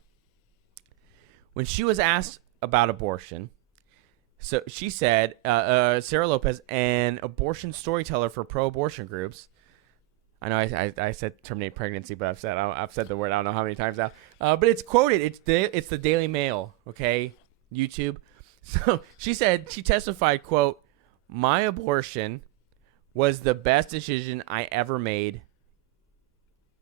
When she was asked about abortion, so she said, Sarah Lopez, an abortion storyteller for pro-abortion groups. I know I said terminate pregnancy, but I've said the word I don't know how many times now. But it's quoted. It's the Daily Mail. Okay, YouTube. So she testified, quote, "My abortion was the best decision I ever made,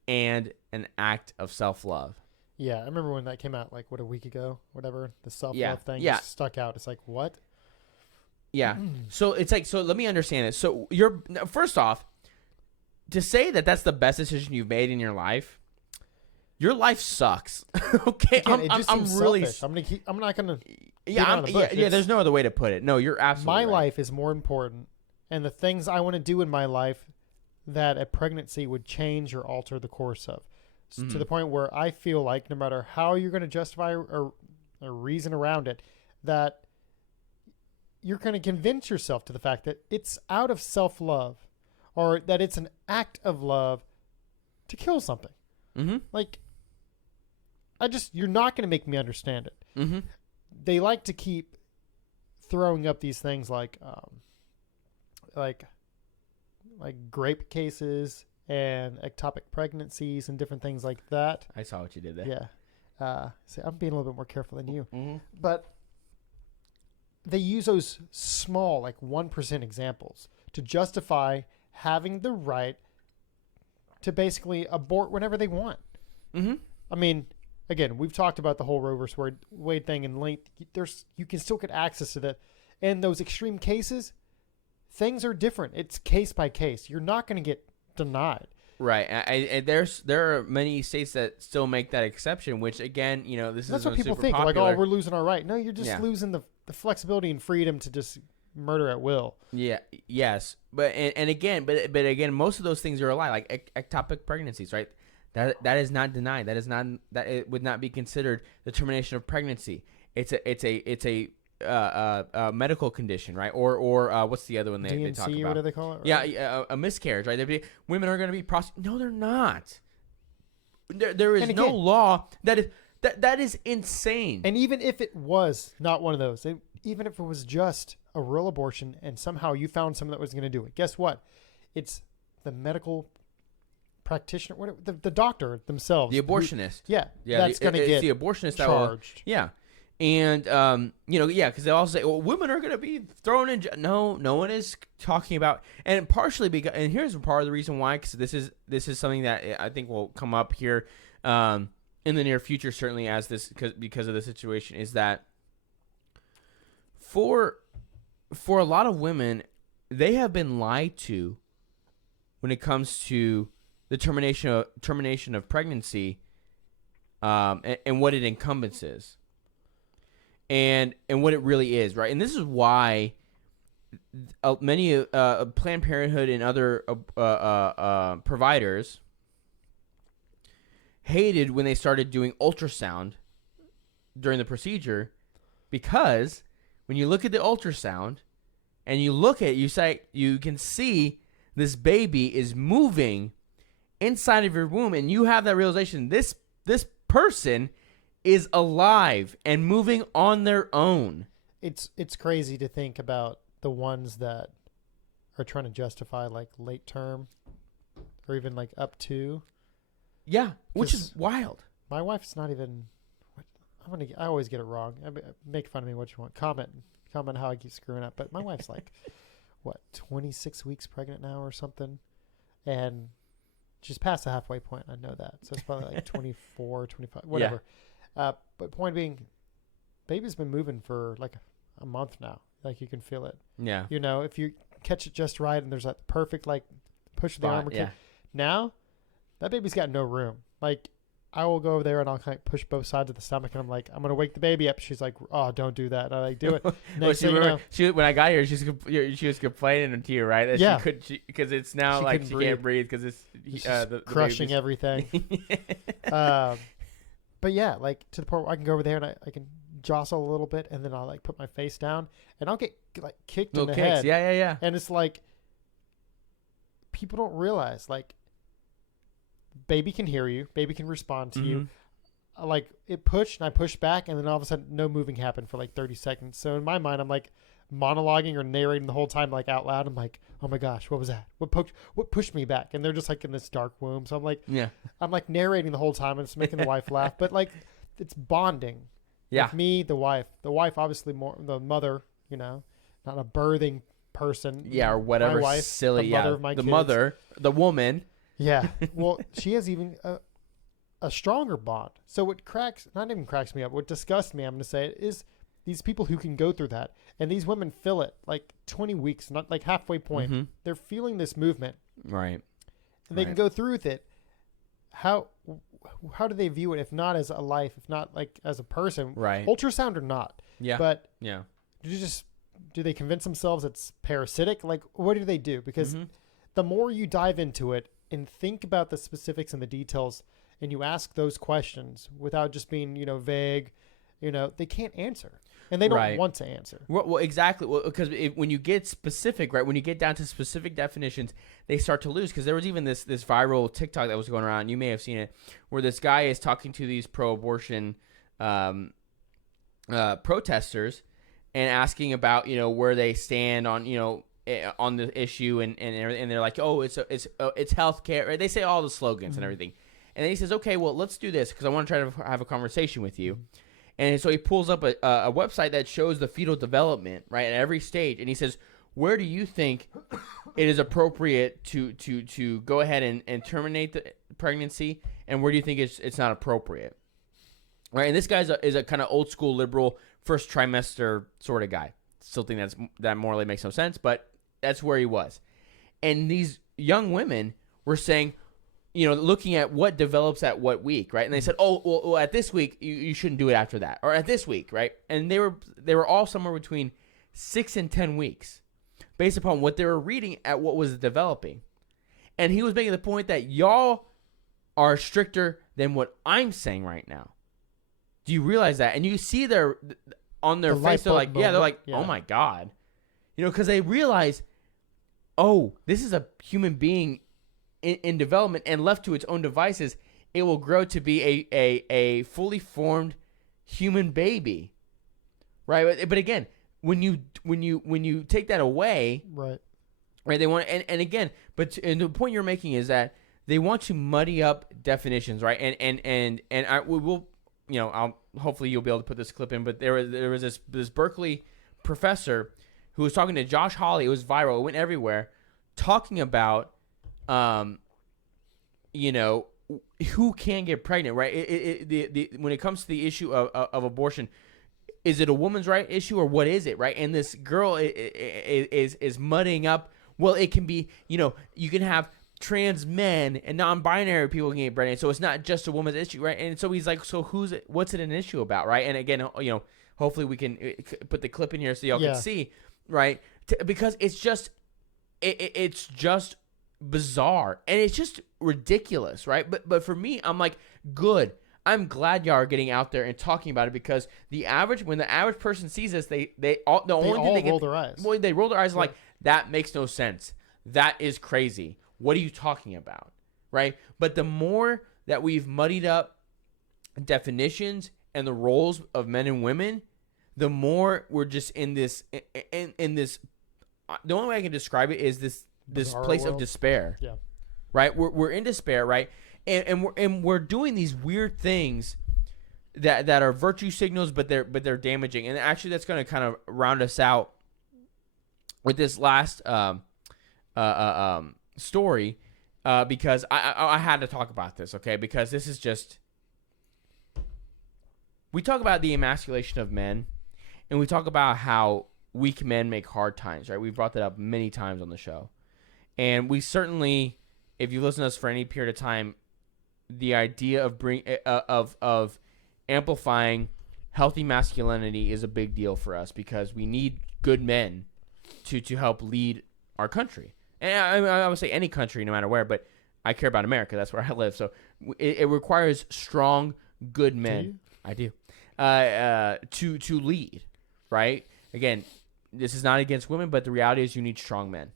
and an act of self-love." Yeah, I remember when that came out, like, a week ago, whatever, the self-love thing just stuck out. It's like, what? Yeah. So it's like, so let me understand it. So first off, to say that that's the best decision you've made in your life sucks. Okay. Again, I'm really, selfish. I'm not going to. Yeah. There's no other way to put it. No, you're absolutely My right. life is more important, and the things I want to do in my life that a pregnancy would change or alter the course of. To the point where I feel like no matter how you're going to justify or reason around it, that you're going to convince yourself to the fact that it's out of self-love or that it's an act of love to kill something. Mm-hmm. Like, you're not going to make me understand it. Mm-hmm. They like to keep throwing up these things like grape cases and ectopic pregnancies and different things like that. I saw what you did there. Yeah. See, I'm being a little bit more careful than you. Mm-hmm. But they use those small, like 1% examples to justify having the right to basically abort whenever they want. Mm-hmm. I mean, again, we've talked about the whole Roe versus Wade thing in length. You can still get access to that. In those extreme cases, things are different. It's case by case. You're not going to get denied. Right. There are many states that still make that exception, which again, That's what people think. Popular. Like, we're losing our right. No, you're just losing the flexibility and freedom to just murder at will. Yeah. Yes. But again, most of those things are a lie. Like ectopic pregnancies, right? That is not denied. That it would not be considered the termination of pregnancy. It's a medical condition, right? Or what's the other one they talk about? DNC, what do they call it? Right? Yeah, a miscarriage, right? Women are going to be prosecuted. No, they're not. There is no law that is insane. And even if it was not one of those, even if it was just a real abortion and somehow you found someone that was going to do it, guess what? It's the medical practitioner, the doctor themselves. The abortionist. That's going to get the abortionist charged. And, because they also say, well, women are going to be thrown in jail. No one is talking about, and partially because, and here's part of the reason why, because this is something that I think will come up here in the near future, certainly because of the situation, is that for a lot of women, they have been lied to when it comes to the termination of pregnancy, and what it encompasses. And what it really is, right? And this is why many Planned Parenthood and other providers hated when they started doing ultrasound during the procedure, because when you look at the ultrasound and you can see this baby is moving inside of your womb, and you have that realization this person is alive and moving on their own. It's crazy to think about the ones that are trying to justify like late term or even like up to. Yeah, which is wild. My wife's not even. I always get it wrong. Make fun of me what you want. Comment how I keep screwing up. But my wife's like, what, 26 weeks pregnant now or something? and she's past the halfway point. I know that. So it's probably like 24, 25, whatever. Yeah. But point being, baby's been moving for like a month now. Like you can feel it. Yeah. You know, if you catch it just right and there's that perfect like push of the arm. Yeah. Now, that baby's got no room. Like, I will go over there and I'll kind of push both sides of the stomach and I'm like, I'm going to wake the baby up. She's like, oh, don't do that. And I like, do it. When I got here, she was complaining to you, right? That yeah. Because it's now like she can't breathe because it's the crushing everything. But yeah, like to the point where I can go over there and I can jostle a little bit and then I'll like put my face down and I'll get like kicked in the head. Yeah. And it's like, people don't realize, like, baby can hear you. Baby can respond to you. Like, it pushed, and I pushed back, and then all of a sudden, no moving happened for, like, 30 seconds. So, in my mind, I'm, like, monologuing or narrating the whole time, like, out loud. I'm like, oh, my gosh, what was that? What pushed me back? And they're just, like, in this dark womb. So, I'm like, narrating the whole time, and it's making the wife laugh. But, like, it's bonding. Yeah. With me, the wife. The wife, obviously, more the mother, you know, not a birthing person. Yeah, or whatever. My wife, silly. The mother of my kids. Mother, the woman. Yeah. Well, she has even a stronger bond. So what not even cracks me up, what disgusts me, I'm going to say, is these people who can go through that. And these women feel it like 20 weeks, not like halfway point. They're feeling this movement. Right. And they can go through with it. How do they view it if not as a life, if not like as a person? Right. Ultrasound or not. Yeah. But yeah. Do they convince themselves it's parasitic? Like, what do they do? Because the more you dive into it, and think about the specifics and the details, and you ask those questions without just being, vague, they can't answer. And they don't want to answer. Well, exactly. Well, because when you get specific, right, when you get down to specific definitions, they start to lose. Because there was even this viral TikTok that was going around, you may have seen it, where this guy is talking to these pro-abortion protesters and asking about, where they stand on, on the issue and they're like, oh, it's healthcare. Right? They say all the slogans and everything. And then he says, okay, well, let's do this because I want to try to have a conversation with you. And so he pulls up a website that shows the fetal development, right, at every stage. And he says, where do you think it is appropriate to go ahead and terminate the pregnancy? And where do you think it's not appropriate? Right. And this guy is a kind of old school liberal first trimester sort of guy. Still think that morally makes no sense, but that's where he was. And these young women were saying, looking at what develops at what week, right? And they said, oh, well at this week, you shouldn't do it after that. Or at this week, right? And they were all somewhere between 6 and 10 weeks based upon what they were reading at what was developing. And he was making the point that y'all are stricter than what I'm saying right now. Do you realize that? And you see on their face, they're like, oh my God. Because they realize, oh, this is a human being in development, and left to its own devices, it will grow to be a fully formed human baby, right? But again, when you take that away, right? They want and the point you're making is that they want to muddy up definitions, right? And I'll hopefully you'll be able to put this clip in, but there was this Berkeley professor who was talking to Josh Hawley. It was viral. It went everywhere, talking about who can get pregnant, right? When it comes to the issue of abortion, is it a woman's right issue or what is it, right? And this girl is muddying up. Well, it can be, you can have trans men and non-binary people can get pregnant, so it's not just a woman's issue, right? And so he's like, so what's it an issue about, right? And again, hopefully we can put the clip in here so y'all can see, right? Because it's just bizarre and it's just ridiculous, right? But for me, I'm like, good. I'm glad y'all are getting out there and talking about it, because when the average person sees this, they roll their eyes. Well, they roll their eyes like, that makes no sense. That is crazy. What are you talking about, right? But the more that we've muddied up definitions and the roles of men and women, the more we're just in this. The only way I can describe it is this place of despair. Yeah. Right. We're in despair, right? And we're doing these weird things that are virtue signals, but they're damaging. And actually, that's going to kind of round us out with this last story. because I had to talk about this, okay? Because this is just, we talk about the emasculation of men, and we talk about how weak men make hard times, right? We've brought that up many times on the show. And we certainly, if you listen to us for any period of time, the idea of amplifying healthy masculinity is a big deal for us because we need good men to help lead our country. And I would say any country, no matter where, but I care about America. That's where I live. So it requires strong, good men. Do you? I do. To lead, right? Again, this is not against women, but the reality is you need strong men.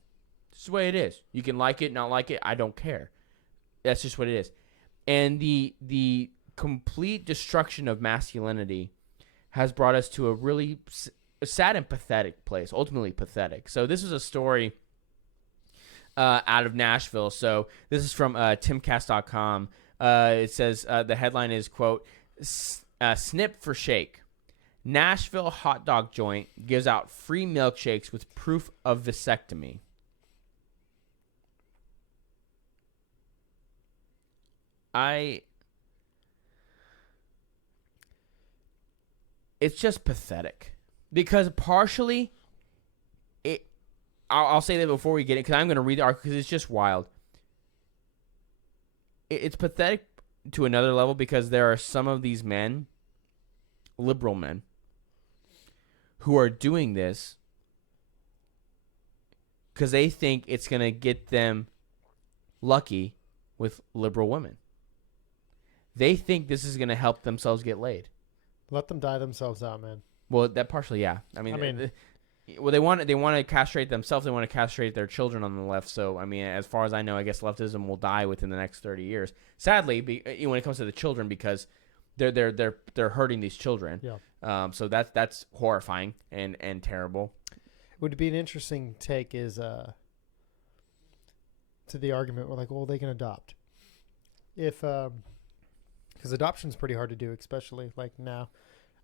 This is the way it is. You can like it, not like it. I don't care. That's just what it is. And the complete destruction of masculinity has brought us to a really sad and pathetic place, ultimately pathetic. So this is a story out of Nashville. So this is from timcast.com. It says the headline is, quote, snip for shake. Nashville hot dog joint gives out free milkshakes with proof of vasectomy. It's just pathetic because partially I'll say that before we get it because I'm going to read the article because it's just wild. It's pathetic to another level because there are some of these men, liberal men, who are doing this because they think it's going to get them lucky with liberal women. They think this is going to help themselves get laid. Let them die themselves out, man. Well, that partially, yeah. Well, they want to castrate themselves. They want to castrate their children on the left. So, I mean, as far as I know, I guess leftism will die within the next 30 years. Sadly, when it comes to the children, because they're hurting these children. Yeah. So that's horrifying and terrible. Would be an interesting take is to the argument where like, well, they can adopt if because adoption's pretty hard to do, especially like now.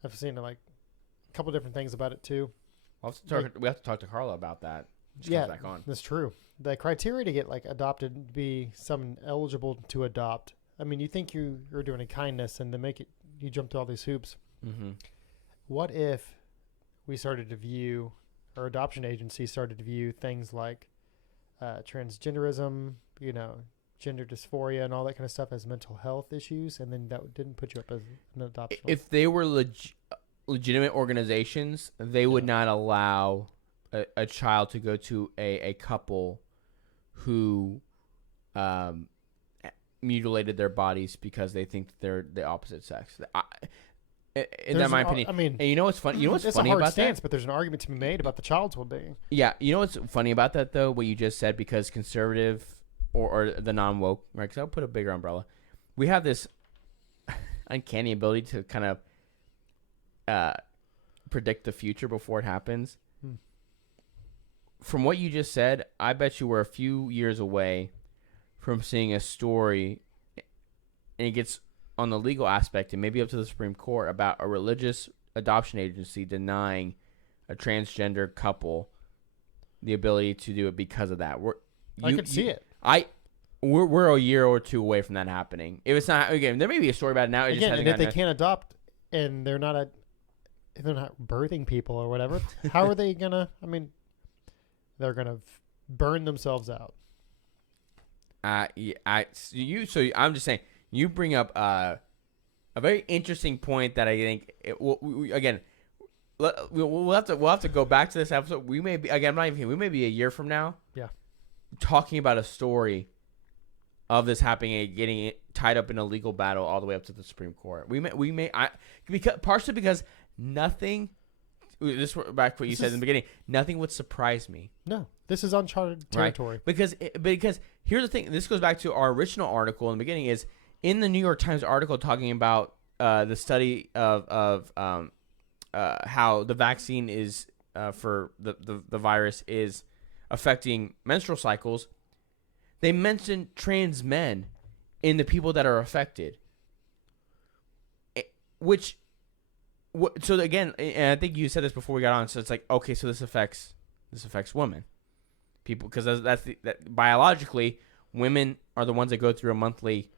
I've seen like a couple different things about it too. We have to talk to Carla about that. She yeah, comes back on. That's true. The criteria to get like adopted would be someone eligible to adopt. I mean, you think you're doing a kindness, and to make it, you jump through all these hoops. Mm-hmm. What if we started to view, or adoption agencies started to view things like transgenderism, gender dysphoria, and all that kind of stuff as mental health issues, and then that didn't put you up as an adoption? If they were legitimate organizations, they would not allow a child to go to a couple who mutilated their bodies because they think they're the opposite sex. In my opinion. I mean, and you know what's funny? You know what's it's funny a hard about stance, that? But there's an argument to be made about the child's well-being. Yeah, you know what's funny about that though? What you just said, because conservative or the non-woke, right? Because I'll put a bigger umbrella. We have this uncanny ability to kind of predict the future before it happens. From what you just said, I bet you we're a few years away from seeing a story, and it gets on the legal aspect and maybe up to the Supreme Court, about a religious adoption agency denying a transgender couple the ability to do it because of that. I could see it. We're a year or two away from that happening. If it's not, again, there may be a story about it now. Again, and if they can't adopt and they're not birthing people or whatever, how are they gonna? I mean, they're gonna burn themselves out. I'm just saying, you bring up a very interesting point that I think we'll have to go back to this episode. We may be, again, I'm not even here. We may be a year from now. Yeah. Talking about a story of this happening and getting it tied up in a legal battle all the way up to the Supreme Court. Partially because nothing. This back to what you said in the beginning. Nothing would surprise me. No, this is uncharted territory. Right? Because here's the thing. This goes back to our original article in the beginning. Is in the New York Times article talking about the study of how the vaccine is for the virus is affecting menstrual cycles. They mentioned trans men in the people that are affected, so again, and I think you said this before we got on. So it's like, okay, so this affects women, people, because that's biologically women are the ones that go through a monthly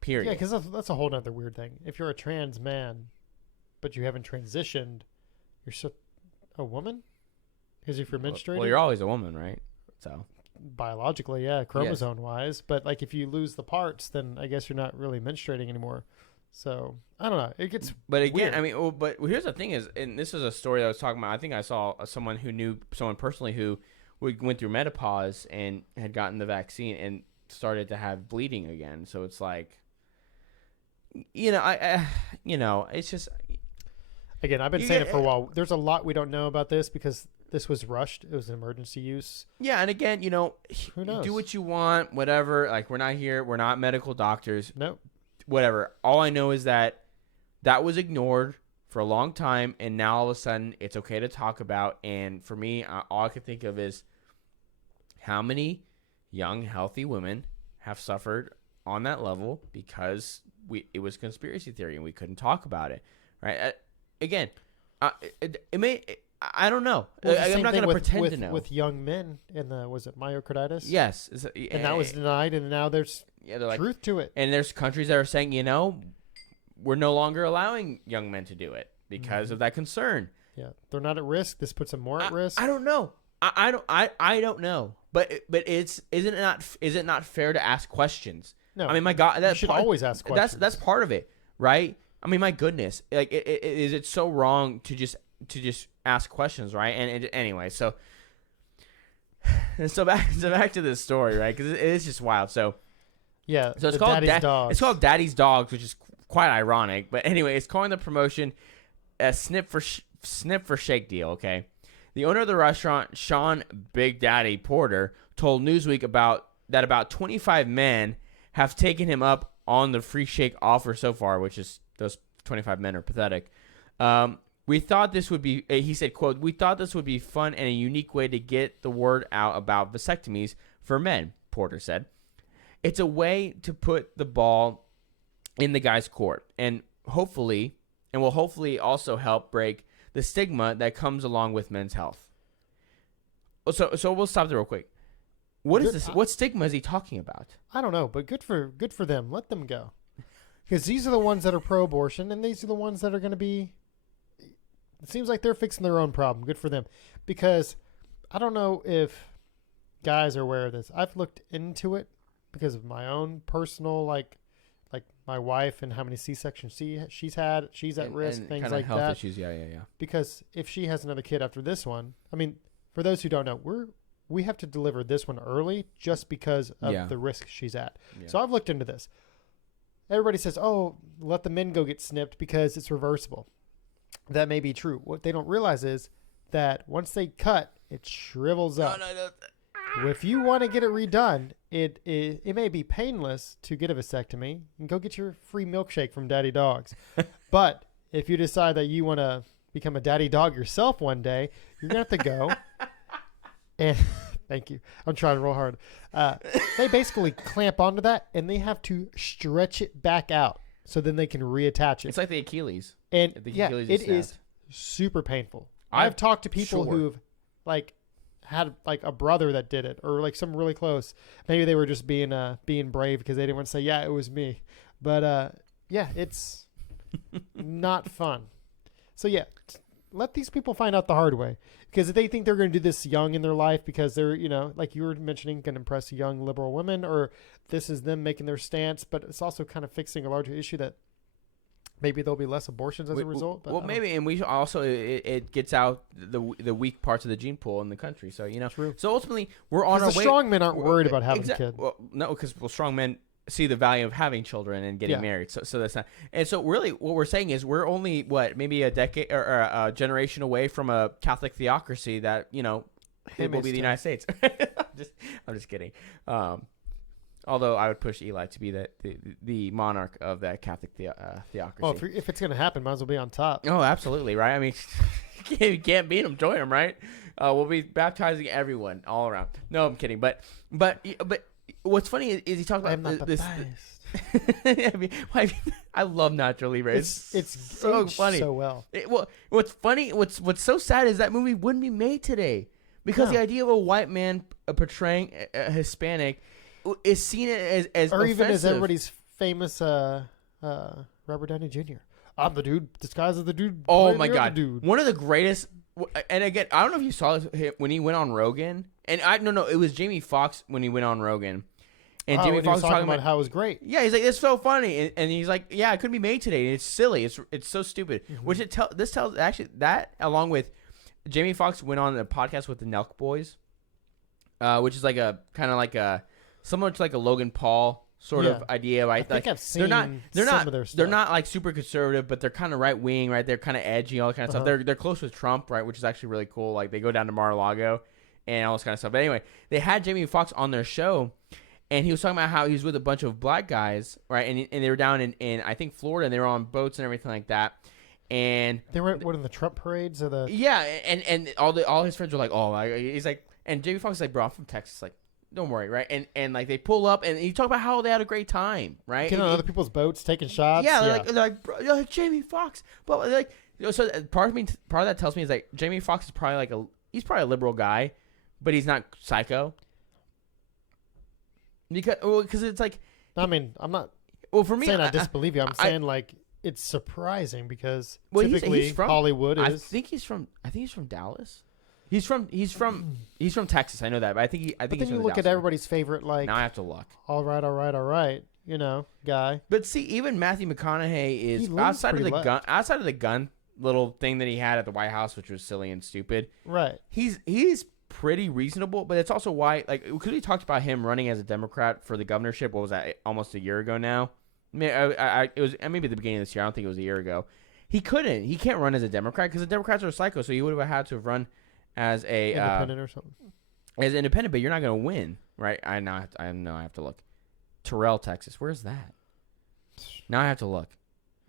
period. Yeah, because that's a whole other weird thing. If you're a trans man, but you haven't transitioned, you're still a woman? Because if you're menstruating... Well, you're always a woman, right? So biologically, yeah, chromosome-wise. But, like, if you lose the parts, then I guess you're not really menstruating anymore. So, I don't know. It gets But again, weird. I mean, but here's the thing is, and this is a story that I was talking about. I think I saw someone who knew someone personally who went through menopause and had gotten the vaccine and started to have bleeding again. So it's like, it's just... Again, I've been saying it for a while. There's a lot we don't know about this because this was rushed. It was an emergency use. Yeah, and again, who knows? do what you want, whatever. Like, we're not here. We're not medical doctors. Nope. Whatever. All I know is that was ignored for a long time, and now all of a sudden it's okay to talk about. And for me, all I can think of is how many young, healthy women have suffered on that level because it was conspiracy theory and we couldn't talk about it, right? Again, I don't know. Well, I'm not going to pretend to know. With young men in was it myocarditis? Yes. And that was denied, and now there's they're like, truth to it. And there's countries that are saying, we're no longer allowing young men to do it because of that concern. Yeah, they're not at risk. This puts them more at risk. I don't know. I don't know. But is it not fair to ask questions? No. I mean, my God, you should always ask questions. That's part of it, right? I mean, my goodness, like, is it so wrong to just ask questions, right? And anyway, so back to this story, right? Because it is just wild. So yeah, so it's called Dogs. It's called Daddy's Dogs, which is quite ironic. But anyway, it's calling the promotion a snip for shake deal. Okay, the owner of the restaurant, Sean Big Daddy Porter, told Newsweek that about 25 men have taken him up on the free shake offer so far, which is those 25 men are pathetic. We thought this would be, he said, quote, "We thought this would be fun and a unique way to get the word out about vasectomies for men," Porter said. "It's a way to put the ball in the guy's court and will hopefully also help break the stigma that comes along with men's health." So we'll stop there real quick. What is this? What stigma is he talking about? I don't know, but good for them. Let them go. Because these are the ones that are pro-abortion, and these are the ones that are going to be... It seems like they're fixing their own problem. Good for them. Because I don't know if guys are aware of this. I've looked into it because of my own personal, like my wife and how many C-sections she's had. She's at risk, and things kinda like health that. issues, yeah. Because if she has another kid after this one... I mean, for those who don't know, we have to deliver this one early just because of the risk she's at. Yeah. So I've looked into this. Everybody says, "Oh, let the men go get snipped because it's reversible." That may be true. What they don't realize is that once they cut, it shrivels up. No. If you want to get it redone, it may be painless to get a vasectomy. And go get your free milkshake from Daddy Dogs. But if you decide that you want to become a daddy dog yourself one day, you're going to have to go. And thank you. I'm trying real hard. They basically clamp onto that, and they have to stretch it back out so then they can reattach it. It's like the Achilles. And it is super painful. I've talked to people who've had a brother that did it, or some really close. Maybe they were just being brave because they didn't want to say, "Yeah, it was me." But it's not fun. So let these people find out the hard way. Because if they think they're going to do this young in their life because they're, like you were mentioning, going to impress young liberal women, or this is them making their stance, but it's also kind of fixing a larger issue that maybe there'll be less abortions as a result. But maybe, and we also, it gets out the weak parts of the gene pool in the country. So, True. So ultimately, we're on our way. The strong men aren't worried about having a kid. Well, no, because strong men see the value of having children and getting married. So that's not. And so really what we're saying is we're only maybe a decade or a generation away from a Catholic theocracy that, it will be the United States. I'm just kidding. Although I would push Eli to be the monarch of that Catholic theocracy. Well, if it's going to happen, might as well be on top. Oh, absolutely. Right. I mean, you can't beat them. Join them. Right. We'll be baptizing everyone all around. No, I'm kidding. But what's funny is he talks about this. I love Nacho Libre. It's so funny. So well. What's funny? What's so sad is that movie wouldn't be made today because the idea of a white man portraying a Hispanic is seen as or even as offensive. everybody's famous Robert Downey Jr. I'm the dude disguised as the dude. Oh playing my the other god, dude. one of the greatest. And again, I don't know if you saw this when he went on Rogan. And no, it was Jamie Foxx when he went on Rogan. And Jamie when he Foxx was talking about how it was great. Yeah, he's like, it's so funny, and he's like, yeah, it couldn't be made today. And it's silly. It's so stupid. Mm-hmm. Which this tells actually that along with Jamie Foxx went on a podcast with the Nelk Boys, which is like a kind of like a similar to like a Logan Paul sort of idea, right? I think like, I've seen they're some not of their stuff. they're not like super conservative, but they're kind of right wing, right? They're kind of edgy, all that kind of stuff. They're close with Trump, right? Which is actually really cool. Like they go down to Mar-a-Lago and all this kind of stuff. But anyway, they had Jamie Foxx on their show. And he was talking about how he was with a bunch of black guys, right? And they were down in I think Florida, and they were on boats and everything like that. And they were in the Trump parades or the and all his friends were like, oh, he's like, and Jamie Foxx is like, bro, I'm from Texas, like, don't worry, right? And like they pull up and he talk about how they had a great time, right? Getting on other people's boats, taking shots. Yeah, they're like, bro, you're like Jamie Foxx, but like, so part of that tells me is like Jamie Foxx is probably he's probably a liberal guy, but he's not psycho. Because it's like, I mean, I'm not. Well, for me, saying I disbelieve you. I'm saying like it's surprising because typically he's from, Hollywood is. I think he's from Dallas. He's from Texas. I know that, but I think But he's then from you the look at Dallas everybody's favorite, like, Now I have to look. all right, guy. But see, even Matthew McConaughey is He leans outside of pretty the left. gun. Outside of the gun little thing that he had at the White House, which was silly and stupid. Right. He's pretty reasonable, but it's also why, like, because we talked about him running as a Democrat for the governorship. What was that? Almost a year ago now. I mean, it was maybe at the beginning of this year. I don't think it was a year ago. He can't run as a Democrat because the Democrats are psycho. So he would have had to have run as a Independent or something. As independent, but you're not going to win, right? I know I have to look. Terrell, Texas. Where's that? Now I have to look.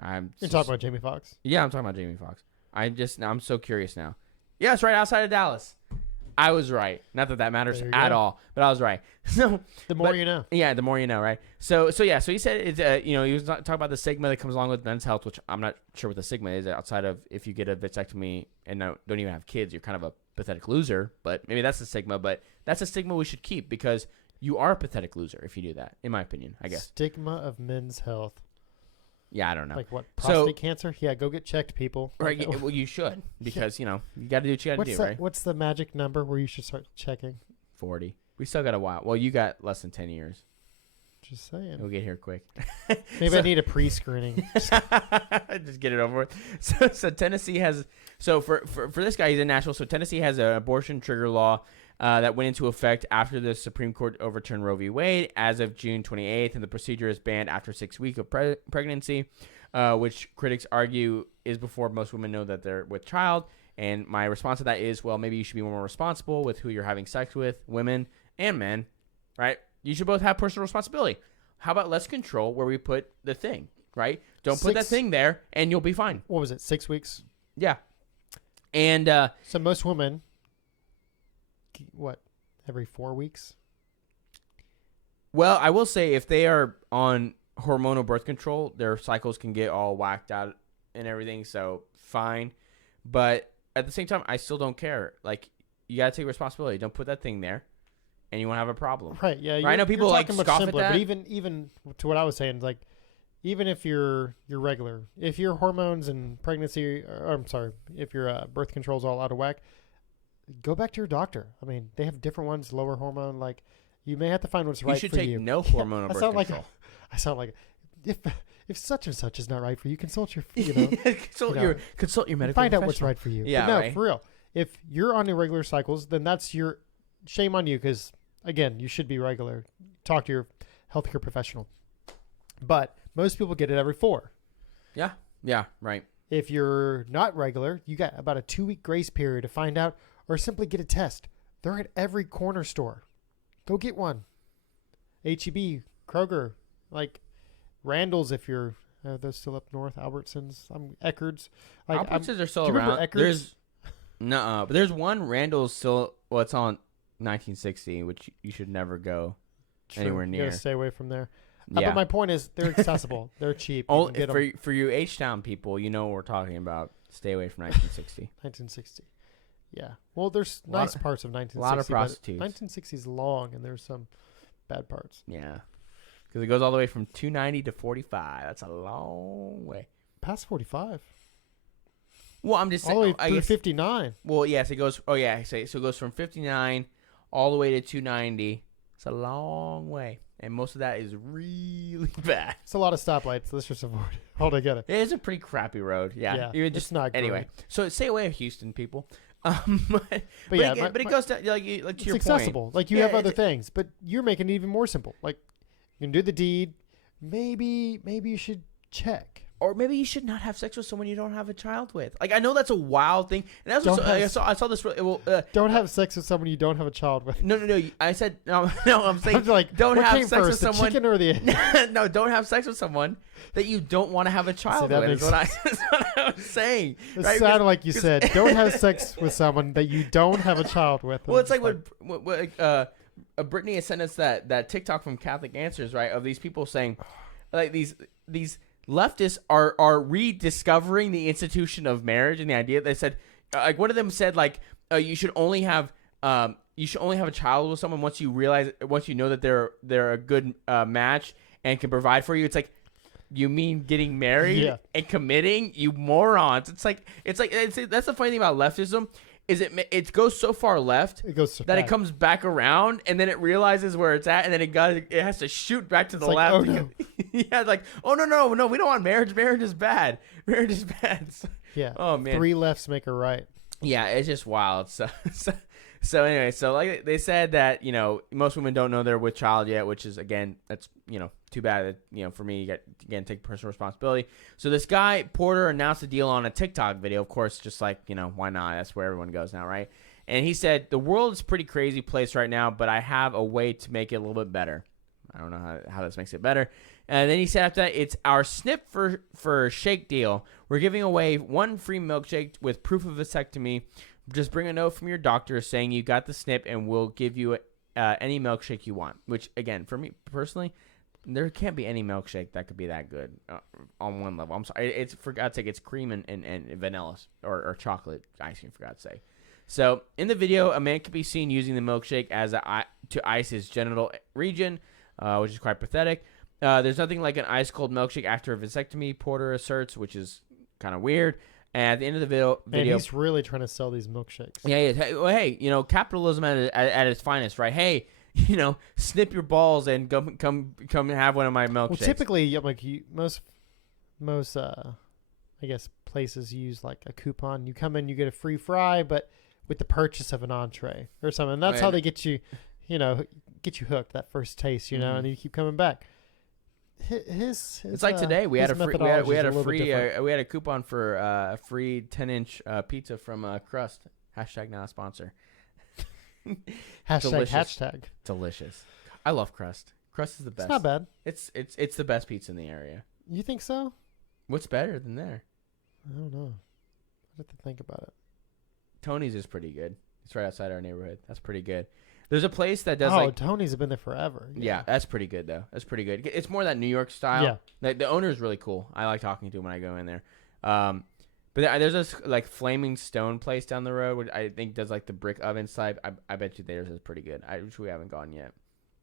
You're talking about Jamie Foxx. Yeah, I'm talking about Jamie Foxx. I'm so curious now. Yeah, it's right outside of Dallas. I was right. Not that matters at all, but I was right. So the more you know. Yeah, the more you know, right? So he said it's he was talking about the stigma that comes along with men's health, which I'm not sure what the stigma is outside of if you get a vasectomy and don't even have kids, you're kind of a pathetic loser. But maybe that's the stigma. But that's a stigma we should keep because you are a pathetic loser if you do that, in my opinion. I guess stigma of men's health. Yeah, I don't know. Like what? Prostate cancer? Yeah, go get checked, people. Right. Well, you should because you got to do what you got to do, right? What's the magic number where you should start checking? 40. We still got a while. Well, you got less than 10 years. Just saying. We'll get here quick. Maybe I need a pre-screening. Just get it over with. So Tennessee has. So for this guy, he's in Nashville. So Tennessee has an abortion trigger law that went into effect after the Supreme Court overturned Roe v. Wade as of June 28th, and the procedure is banned after 6 weeks of pregnancy, which critics argue is before most women know that they're with child. And my response to that is, well, maybe you should be more responsible with who you're having sex with, women and men, right? You should both have personal responsibility. How about let's control where we put the thing, right? Don't put that thing there, and you'll be fine. What was it, 6 weeks? Yeah. And so most women, what, every 4 weeks? Well, I will say if they are on hormonal birth control, their cycles can get all whacked out and everything, so fine. But at the same time, I still don't care. Like, you got to take responsibility. Don't put that thing there, and you won't have a problem. Right, yeah. Right? I know people like scoff at that. But even to what I was saying, like, even if you're regular, if your hormones and pregnancy, if your birth control's all out of whack, go back to your doctor. I mean, they have different ones, lower hormone. Like, you may have to find what's right for you. You should take no hormonal birth control. I sound like if such and such is not right for you, consult your consult your medical find out what's right for you. Yeah, but no, right? for real. If you're on irregular cycles, then that's your shame on you because again, you should be regular. Talk to your healthcare professional. But most people get it every 4. Yeah. Yeah. Right. If you're not regular, you got about a 2-week grace period to find out, or simply get a test. They're at every corner store. Go get one. H-E-B, Kroger, like Randall's if you're they're still up north. Albertsons, Eckerd's. Like, Albertsons are still do you around. remember Eckerd's? But there's one Randall's still. Well, it's on 1960, which you should never go anywhere near. You gotta stay away from there. Yeah. But my point is, they're accessible. They're cheap. Oh, for you H-Town people, you know what we're talking about. Stay away from 1960. 1960. Yeah. Well, there's nice parts of 1960. A lot of prostitutes. 1960 is long, and there's some bad parts. Yeah. Because it goes all the way from 290 to 45. That's a long way. Past 45. Well, I'm just saying. All the way I through guess, 59. well, yes, it goes. Oh, yeah. So it goes from 59 all the way to 290. It's a long way. And most of that is really bad. It's a lot of stoplights. Let's just avoid it altogether. It is a pretty crappy road. Yeah. Yeah, it's not great. Anyway, so stay away, Houston people. But yeah, it goes to, like to your it's point. accessible. Like you have other things, but you're making it even more simple. Like you can do the deed. Maybe you should check. Or maybe you should not have sex with someone you don't have a child with. Like, I know that's a wild thing. And that's what I saw this. Well, don't have sex with someone you don't have a child with. No. I said no. I'm saying I'm like, don't what have came sex first, with the someone. chicken or the egg? No, don't have sex with someone that you don't want to have a child that with. makes That's what I was saying. It right? sounded like you said, don't have sex with someone that you don't have a child with. Well, it's like what Brittany has sent us that TikTok from Catholic Answers, right? Of these people saying, like these leftists are rediscovering the institution of marriage and the idea. They said, like one of them said, like you should only have a child with someone once you know that they're a good match and can provide for you. It's like, you mean getting married and committing? You morons! It's like that's the funny thing about leftism. Is it goes so far left it comes back around, and then it realizes where it's at, and then it has to shoot back to the left. Oh, no. Yeah, like, oh no, we don't want marriage. Marriage is bad. Marriage is bad. Yeah. Oh man. 3 lefts make a right. Yeah, it's just wild. So anyway, so like they said that most women don't know they're with child yet, which is again that's too bad that for me you got take personal responsibility. So this guy Porter announced a deal on a TikTok video, of course, just like why not? That's where everyone goes now, right? And he said the world is a pretty crazy place right now, but I have a way to make it a little bit better. I don't know how this makes it better. And then he said after that, it's our snip for shake deal. We're giving away 1 free milkshake with proof of vasectomy. Just bring a note from your doctor saying you got the snip, and we'll give you any milkshake you want. Which, again, for me personally, there can't be any milkshake that could be that good on one level. I'm sorry. It's, for God's sake, it's cream and vanilla or chocolate ice cream, for God's sake. So, in the video, a man can be seen using the milkshake to ice his genital region, which is quite pathetic. There's nothing like an ice-cold milkshake after a vasectomy, Porter asserts, which is kind of weird. And at the end of the video, and he's really trying to sell these milkshakes. Yeah. Hey, capitalism at its finest, right? Hey, snip your balls and come have one of my milkshakes. Well, typically, like most, I guess places use like a coupon. You come in, you get a free fry, but with the purchase of an entree or something. That's how they get you, get you hooked. That first taste, and you keep coming back. His it's like today we had a coupon for a free 10-inch pizza from Crust. # not a sponsor. #hashtag delicious. I love Crust. Crust is the best. It's not bad. It's the best pizza in the area. You think so? What's better than there? I don't know. I have to think about it. Tony's is pretty good. It's right outside our neighborhood. That's pretty good. There's a place that does Tony's have been there forever. Yeah, that's pretty good though. That's pretty good. It's more that New York style. Yeah. Like the owner is really cool. I like talking to him when I go in there. But there's this like Flaming Stone place down the road, which I think does like the brick oven side. I bet you theirs is pretty good. I wish we haven't gone yet.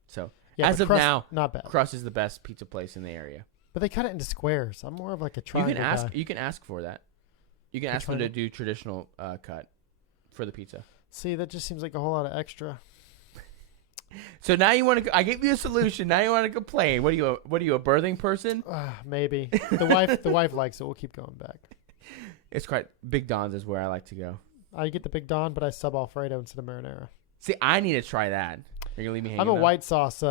So as of now, not bad. Crust is the best pizza place in the area. But they cut it into squares. I'm more of like a triangle guy. You can ask for that. You can ask them to do traditional cut for the pizza. See, that just seems like a whole lot of extra. So now you want to? I gave you a solution. Now you want to complain? What are you? A birthing person? Maybe the wife likes it. We'll keep going back. It's quite Big Don's is where I like to go. I get the Big Don, but I sub Alfredo instead of marinara. See, I need to try that. Are you gonna leave me hanging? I'm a white sauce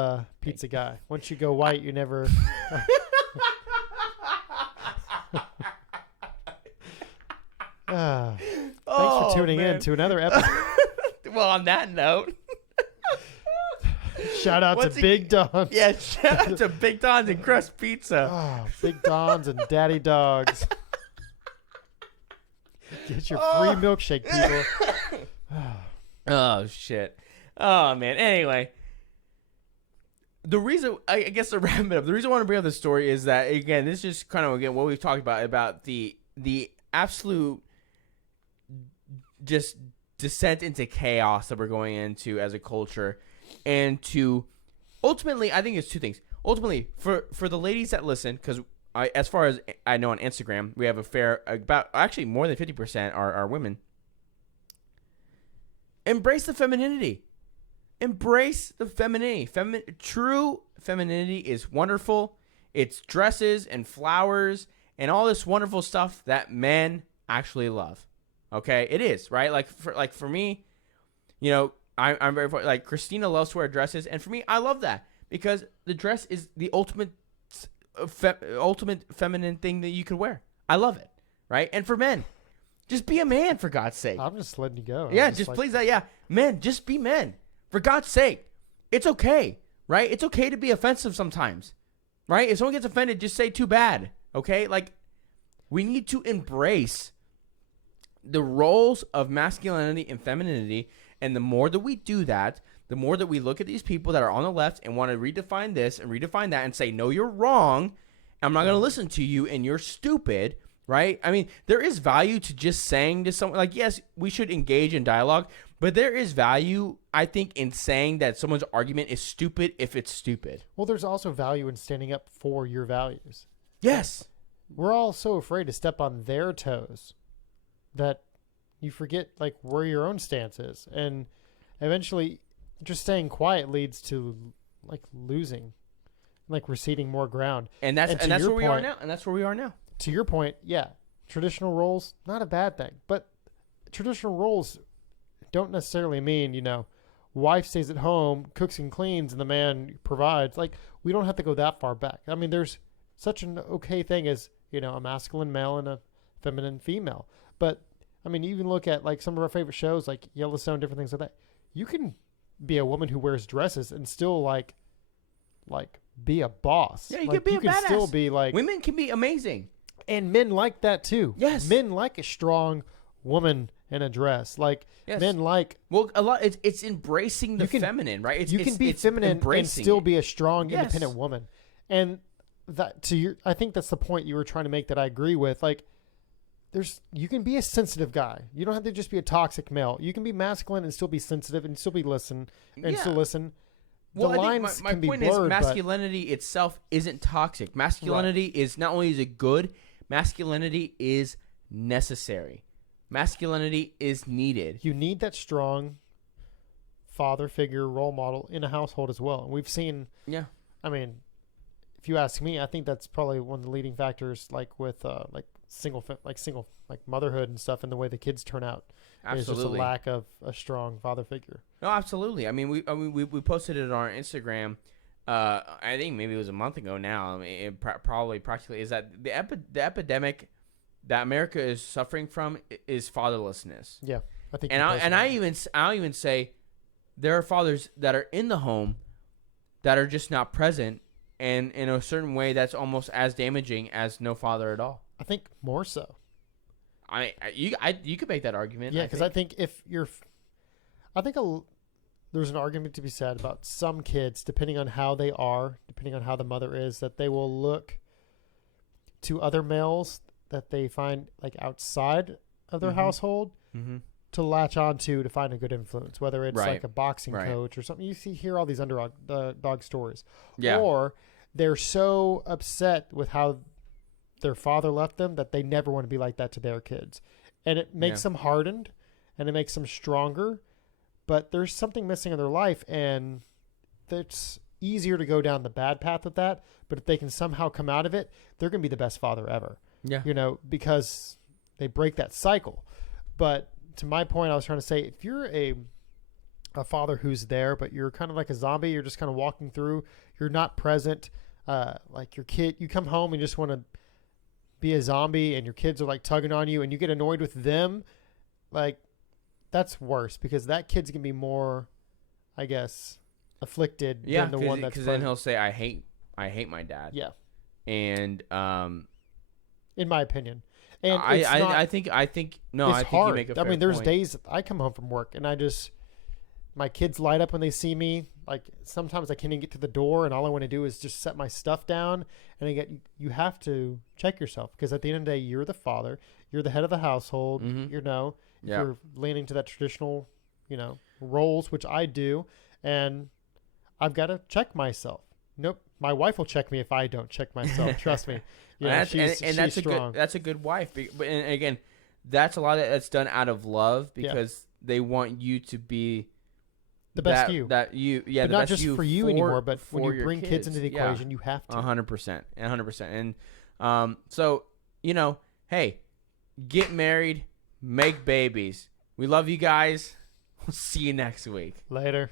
pizza guy. Once you go white, you never. Thanks for tuning in to another episode. Well, on that note. Shout out to Big Don's. Yeah, shout out to Big Don's and Crust Pizza. Oh, Big Don's and Daddy Dogs. Get your free milkshake, people. Oh, shit. Oh, man. Anyway. The reason, I guess to wrap it up, the reason I want to bring up this story is that, again, this is just kind of, again, what we've talked about the absolute just descent into chaos that we're going into as a culture. And to ultimately, I think it's two things. Ultimately, for the ladies that listen, because as far as I know on Instagram, we have about actually more than 50% are women. Embrace the femininity. Embrace the femininity. True femininity is wonderful. It's dresses and flowers and all this wonderful stuff that men actually love. Okay, it is, right? Like for me, I'm very like Christina loves to wear dresses, and for me, I love that because the dress is the ultimate feminine thing that you could wear. I love it, right? And for men, just be a man for God's sake. I'm just letting you go. Yeah, just please that. Yeah, men, just be men for God's sake. It's okay, right? It's okay to be offensive sometimes, right? If someone gets offended, just say too bad. Okay, like we need to embrace the roles of masculinity and femininity, and the more that we do that, the more that we look at these people that are on the left and want to redefine this and redefine that and say, no, you're wrong, I'm not going to listen to you, and you're stupid, right? I mean, there is value to just saying to someone, like, yes, we should engage in dialogue, but there is value, I think, in saying that someone's argument is stupid if it's stupid. Well, there's also value in standing up for your values. Yes. We're all so afraid to step on their toes that you forget like where your own stance is, and eventually just staying quiet leads to like losing, like receding more ground. And that's where we are now. And that's where we are now. To your point, yeah, traditional roles, not a bad thing, but traditional roles don't necessarily mean, wife stays at home, cooks and cleans, and the man provides. Like, we don't have to go that far back. I mean, there's such an okay thing as, a masculine male and a feminine female. But, I mean, you even look at, like, some of our favorite shows, like Yellowstone, different things like that. You can be a woman who wears dresses and still, like be a boss. Yeah, you like, can be a badass. Still be, like... Women can be amazing. And men like that, too. Yes. Men like a strong woman in a dress. Like, yes. Men like... Well, a lot... It's embracing the feminine, right? You can be feminine and still be a strong, yes. independent woman. And that I think that's the point you were trying to make that I agree with. Like, you can be a sensitive guy. You don't have to just be a toxic male. You can be masculine and still be sensitive and still be still listen. The well, lines my can be point blurred, is masculinity itself isn't toxic. Masculinity is not only is it good, masculinity is necessary. Masculinity is needed. You need that strong father figure, role model in a household as well. And we've seen. Yeah. I mean, if you ask me, I think that's probably one of the leading factors, like with single motherhood and stuff, and the way the kids turn out. Absolutely. There's just a lack of a strong father figure. No, absolutely. I mean, we posted it on our Instagram. I think maybe it was a month ago now. I mean, it probably practically is that the epidemic that America is suffering from is fatherlessness. Yeah, I think. And I'll even say there are fathers that are in the home that are just not present, and in a certain way that's almost as damaging as no father at all. I think more so. I mean, you could make that argument. Yeah, because I think there's an argument to be said about some kids, depending on how they are, depending on how the mother is, that they will look to other males that they find like outside of their household to latch onto to find a good influence, whether it's like a boxing coach or something. You hear all these underdog dog stories. Yeah. Or they're so upset with how their father left them that they never want to be like that to their kids. And it makes them hardened and it makes them stronger, but there's something missing in their life, and it's easier to go down the bad path with that. But if they can somehow come out of it, they're going to be the best father ever. Yeah. Because they break that cycle. But to my point, I was trying to say, if you're a father who's there, but you're kind of like a zombie, you're just kind of walking through, you're not present, like your kid, you come home and just want to be a zombie, and your kids are like tugging on you and you get annoyed with them, like that's worse, because that kid's gonna be more, I guess, afflicted than the one that's, because then he'll say, I hate my dad. Yeah. And in my opinion, and I think no, it's I think hard. you make a fair I mean, there's point. days I come home from work and my kids light up when they see me. Like, sometimes I can't even get to the door, and all I want to do is just set my stuff down. And you have to check yourself, because at the end of the day, you're the father, you're the head of the household. If you're leaning to that traditional, roles, which I do, and I've got to check myself. Nope, my wife will check me if I don't check myself. Trust me. Yeah, she's strong. That's a good wife. But and again, that's a lot of that's done out of love because they want you to be the best you. But not just for you anymore, but when you bring kids into the Yeah. equation, you have to. 100%, 100%. And so hey, get married, make babies. We love you guys. We'll see you next week. Later.